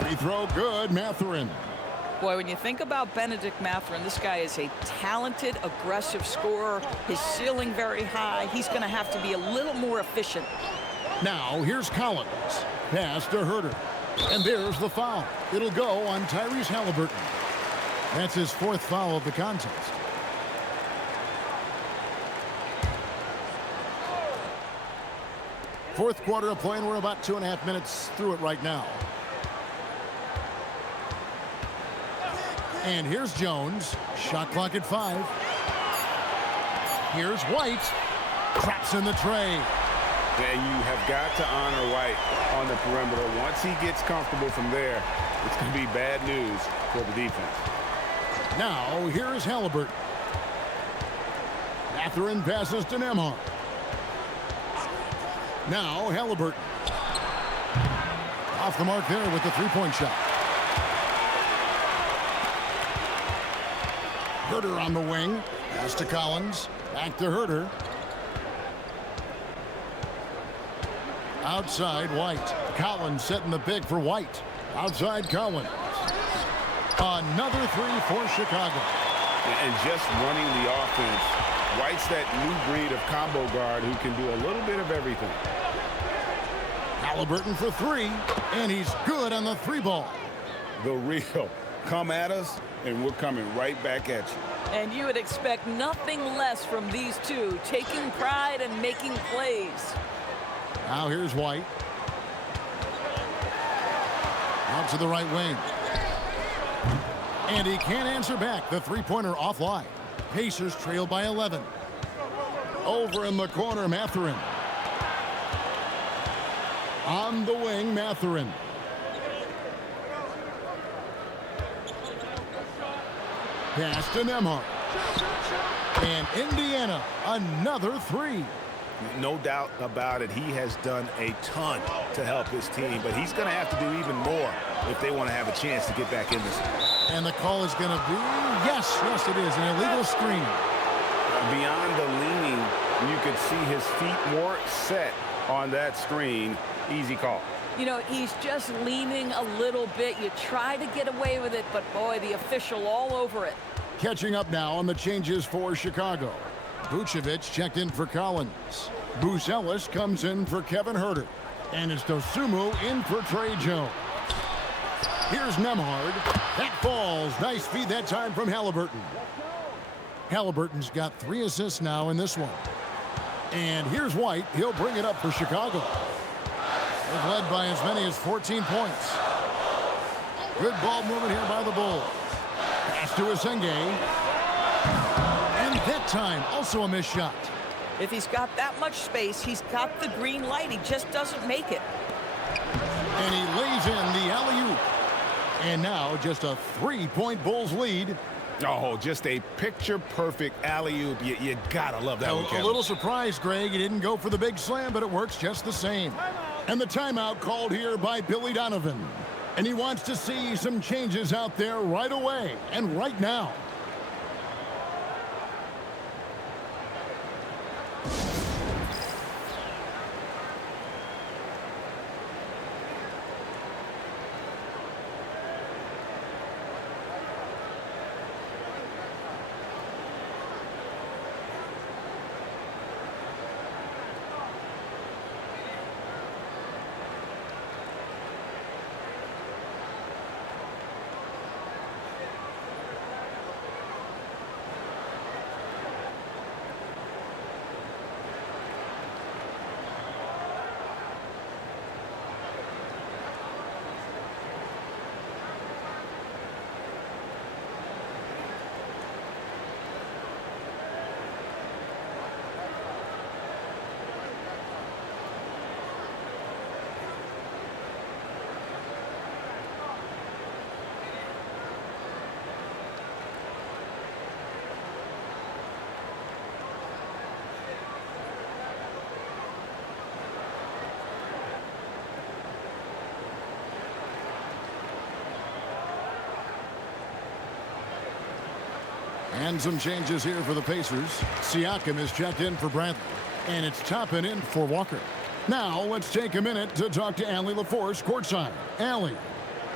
Free throw good, Mathurin. Boy, when you think about Benedict Mathurin, this guy is a talented, aggressive scorer. His ceiling very high. He's going to have to be a little more efficient. Now, here's Collins. Pass to Herter. And there's the foul. It'll go on Tyrese Halliburton. That's his fourth foul of the contest. Fourth quarter of play, and we're about 2.5 minutes through it right now. And here's Jones. Shot clock at 5. Here's White. Traps in the tray. And you have got to honor White on the perimeter. Once he gets comfortable from there, it's going to be bad news for the defense. Now, here is Halliburton. Mathurin passes to Nembhard. Now, Halliburton. Off the mark there with the three-point shot. Herter on the wing. Pass to Collins. Back to Herter. Outside White. Collins setting the pick for White. Outside Collins. Another three for Chicago. And just running the offense. White's that new breed of combo guard who can do a little bit of everything. Halliburton for 3. And he's good on the 3 ball. The real. Come at us, and we're coming right back at you. And you would expect nothing less from these two, taking pride and making plays. Now here's White. Out to the right wing. And he can't answer back. The three-pointer offline. Pacers trail by 11. Over in the corner, Mathurin. On the wing, Mathurin. Pass to Nembhard. And Indiana, another 3. No doubt about it. He has done a ton to help his team, but he's going to have to do even more if they want to have a chance to get back in this. And the call is going to be, yes, it is, an illegal screen. Beyond the leaning, you could see his feet more set on that screen. Easy call. You know, he's just leaning a little bit. You try to get away with it, but boy, the official all over it. Catching up now on the changes for Chicago. Vucevic checked in for Collins. Bruce Ellis comes in for Kevin Herter. And it's Dosumu in for Trey Jones. Here's Nembhard. That falls. Nice feed that time from Halliburton. Halliburton's got 3 assists now in this one. And here's White. He'll bring it up for Chicago. They've led by as many as 14 points. Good ball movement here by the Bulls. Pass to Asenge. And that time, also a missed shot. If he's got that much space, he's got the green light. He just doesn't make it. And he lays in the alley-oop. And now just a 3-point Bulls lead. Oh, just a picture-perfect alley-oop. You gotta love that one, Kevin. A little surprised, Greg. He didn't go for the big slam, but it works just the same. And the timeout called here by Billy Donovan. And he wants to see some changes out there right away and right now. And some changes here for the Pacers. Siakam is checked in for Bradley. And it's Toppin in for Walker. Now, let's take a minute to talk to Allie LaForce courtside. Allie.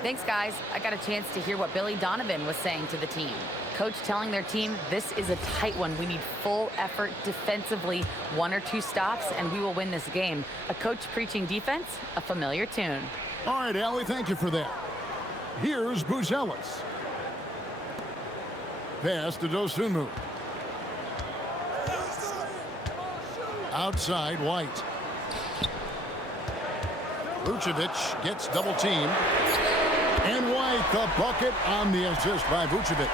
Thanks, guys. I got a chance to hear what Billy Donovan was saying to the team. Coach telling their team, this is a tight one. We need full effort defensively, 1 or 2 stops, and we will win this game. A coach preaching defense, a familiar tune. All right, Allie, thank you for that. Here's Buzelis. Pass to Dosunmu. Outside, White. Vucevic gets double teamed. And White, the bucket on the assist by Vucevic.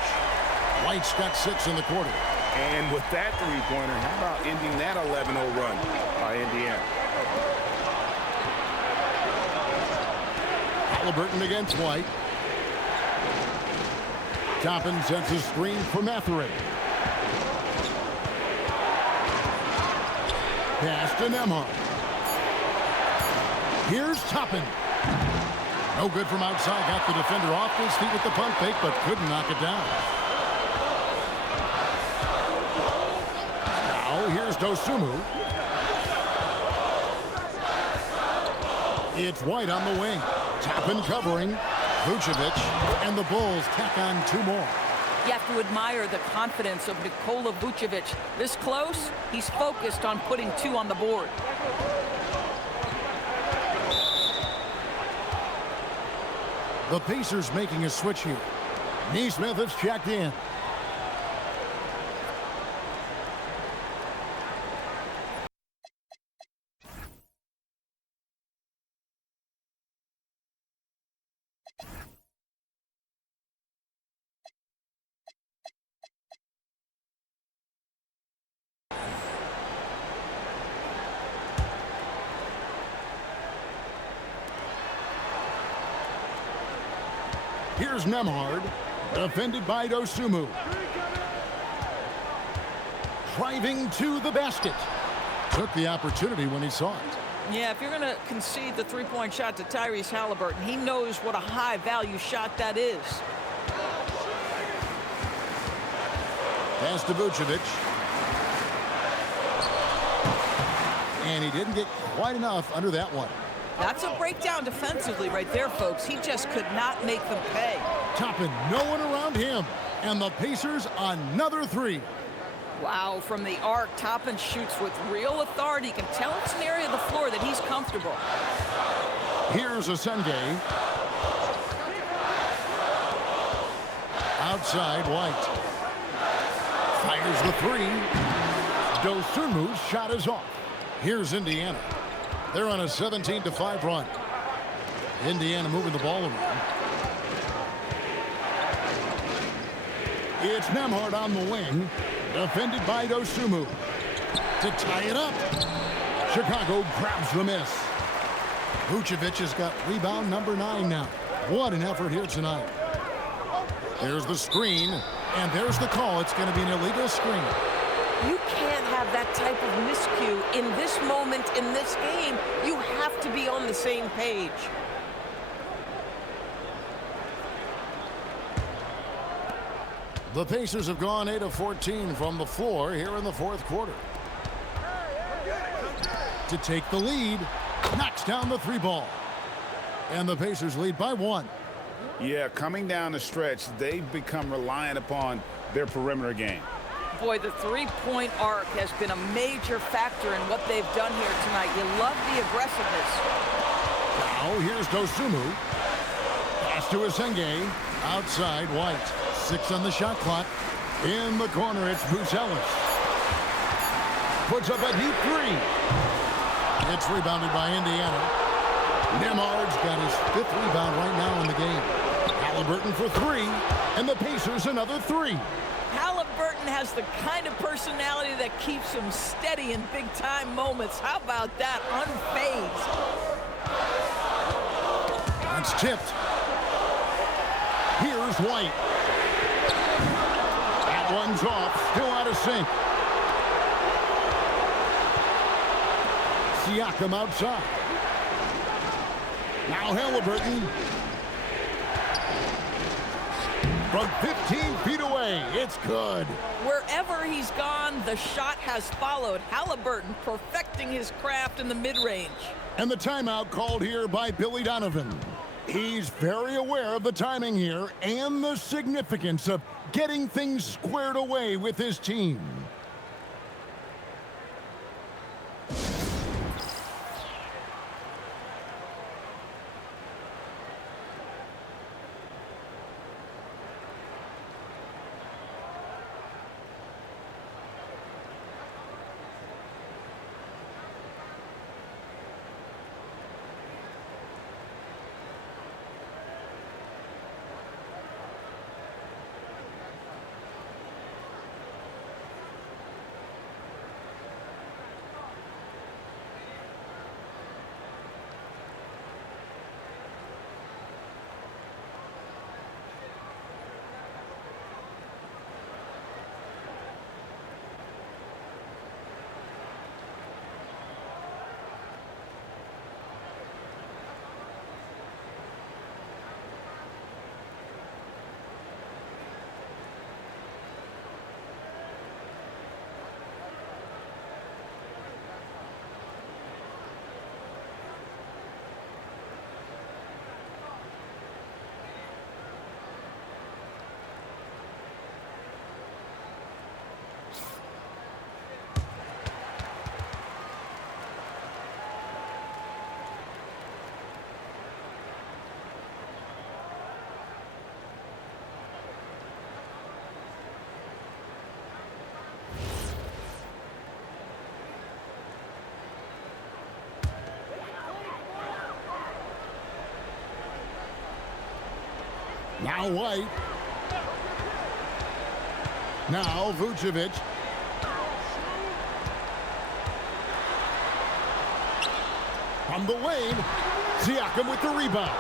White's got 6 in the quarter. And with that three-pointer, how about ending that 11-0 run by Indiana? Halliburton against White. Toppin sets a screen for Mathurin. Pass to Nembhard. Here's Toppin. No good from outside. Got the defender off his feet with the pump fake, but couldn't knock it down. Now here's Dosunmu. It's White on the wing. Toppin covering. Vucevic, and the Bulls tack on 2 more. You have to admire the confidence of Nikola Vucevic. This close, he's focused on putting 2 on the board. The Pacers making a switch here. Neesmith is checked in. Here's Nembhard, defended by Dosunmu. Driving to the basket. Took the opportunity when he saw it. Yeah, if you're going to concede the three-point shot to Tyrese Halliburton, he knows what a high-value shot that is. Pass to Vucevic. And he didn't get quite enough under that one. That's a breakdown defensively right there, folks. He just could not make them pay. Toppin, no one around him. And the Pacers, another 3. Wow, from the arc, Toppin shoots with real authority. You can tell it's an area of the floor that he's comfortable. Here's Asenge. Outside, White. Fires the 3. Dosunmu's shot is off. Here's Indiana. They're on a 17-5 run. Indiana moving the ball around. It's Nembhard on the wing. Defended by Dosunmu. To tie it up. Chicago grabs the miss. Vucevic has got rebound number 9 now. What an effort here tonight. There's the screen. And there's the call. It's going to be an illegal screen. You can't have that type of miscue in this moment in this game. You have to be on the same page. The Pacers have gone 8 of 14 from the floor here in the 4th quarter. To take the lead, knocks down the 3 ball. And the Pacers lead by 1. Yeah, coming down the stretch, they've become reliant upon their perimeter game. Boy, the three-point arc has been a major factor in what they've done here tonight. You love the aggressiveness. Now here's Dosunmu. Pass to Asenge. Outside, White. 6 on the shot clock. In the corner, it's Buzelis. Puts up a deep 3. It's rebounded by Indiana. Nembhard's got his 5th rebound right now in the game. Halliburton for 3. And the Pacers another 3. Halliburton has the kind of personality that keeps him steady in big-time moments. How about that? Unfazed. That's tipped. Here's White. That one's off. Still out of sync. Siakam outside. Now Halliburton. From 15 feet away, it's good. Wherever he's gone, the shot has followed. Halliburton perfecting his craft in the mid-range. And the timeout called here by Billy Donovan. He's very aware of the timing here and the significance of getting things squared away with his team. Now White. Now Vucevic. From the lane, Siakam with the rebound.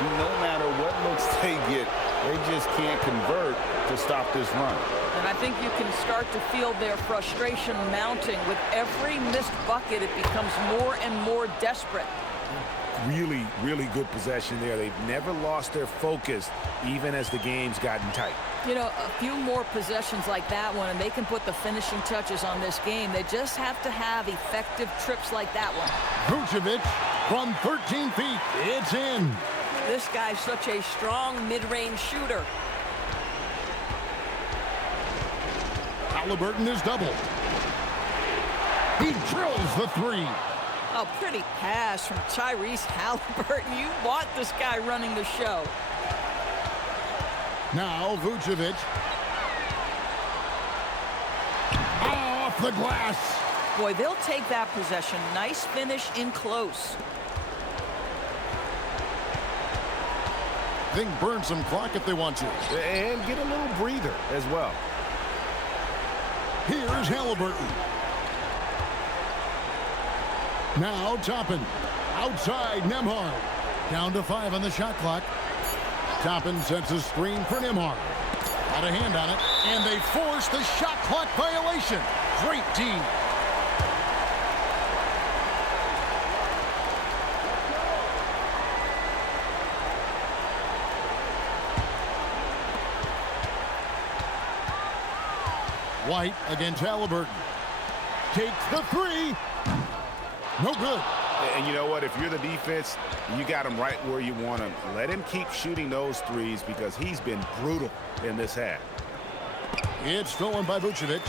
No matter what looks they get, they just can't convert to stop this run. And I think you can start to feel their frustration mounting. With every missed bucket, it becomes more and more desperate. Really, really good possession there. They've never lost their focus, even as the game's gotten tight. You know, a few more possessions like that one, and they can put the finishing touches on this game. They just have to have effective trips like that one. Vucevic from 13 feet. It's in. This guy's such a strong mid-range shooter. Halliburton is doubled. He drills the three. A pretty pass from Tyrese Halliburton. You want this guy running the show. Now Vucevic. Off the glass. Boy, they'll take that possession. Nice finish in close. They can burn some clock if they want to. And get a little breather as well. Here's Halliburton. Now Toppin. Outside Nembhard. Down to 5 on the shot clock. Toppin sets a screen for Nembhard. Got a hand on it. And they force the shot clock violation. Great team. White against Halliburton. Takes the three. No good. And you know what? If you're the defense, you got him right where you want him. Let him keep shooting those threes because he's been brutal in this half. It's stolen by Vucevic.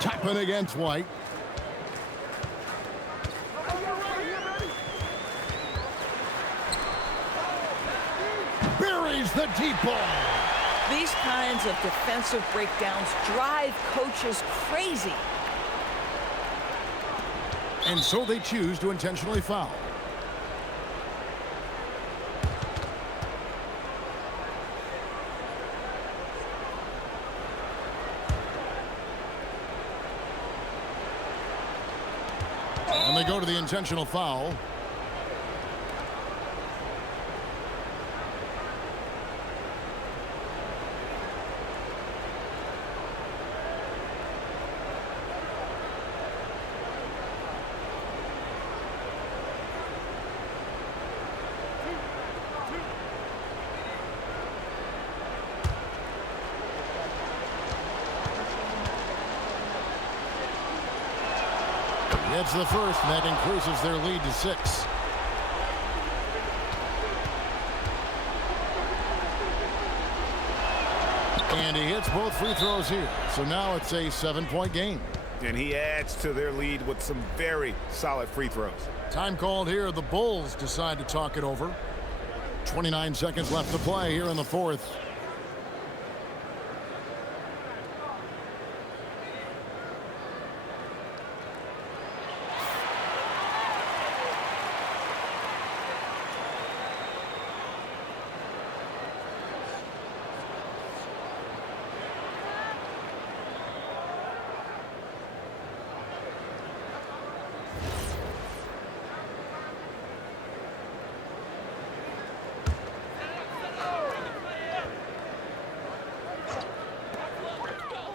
Toppin against White. Buries the deep ball. These kinds of defensive breakdowns drive coaches crazy. And so they choose to intentionally foul. And they go to the intentional foul. It's the first, and that increases their lead to 6. And he hits both free throws here. So now it's a 7-point game. And he adds to their lead with some very solid free throws. Time called here. The Bulls decide to talk it over. 29 seconds left to play here in the fourth.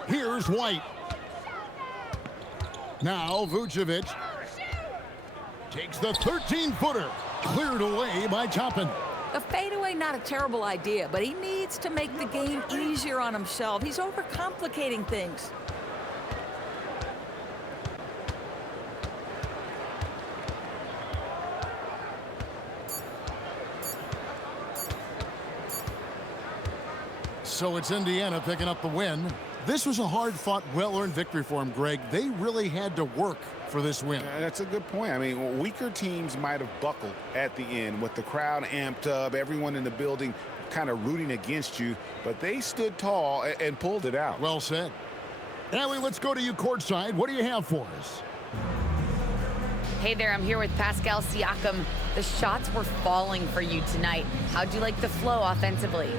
Here's White. Now Vucevic takes the 13-footer. Cleared away by Toppin. A fadeaway, not a terrible idea, but he needs to make the game easier on himself. He's overcomplicating things. So it's Indiana picking up the win. This was a hard-fought, well-earned victory for him, Greg. They really had to work for this win. That's a good point. I mean, weaker teams might have buckled at the end with the crowd amped up, everyone in the building kind of rooting against you, but they stood tall and pulled it out. Well said. Allie, let's go to you courtside. What do you have for us? Hey there, I'm here with Pascal Siakam. The shots were falling for you tonight. How'd you like the flow offensively?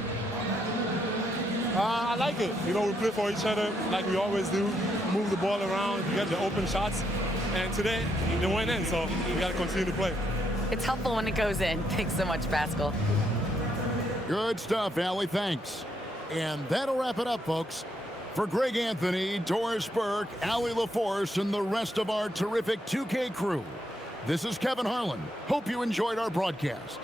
I like it. You know, we play for each other like we always do. Move the ball around, get the open shots. And today, they went in, so we got to continue to play. It's helpful when it goes in. Thanks so much, Pascal. Good stuff, Allie. Thanks. And that'll wrap it up, folks. For Greg Anthony, Doris Burke, Allie LaForce, and the rest of our terrific 2K crew, this is Kevin Harlan. Hope you enjoyed our broadcast.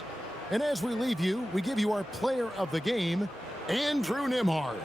And as we leave you, we give you our player of the game, Andrew Nembhard.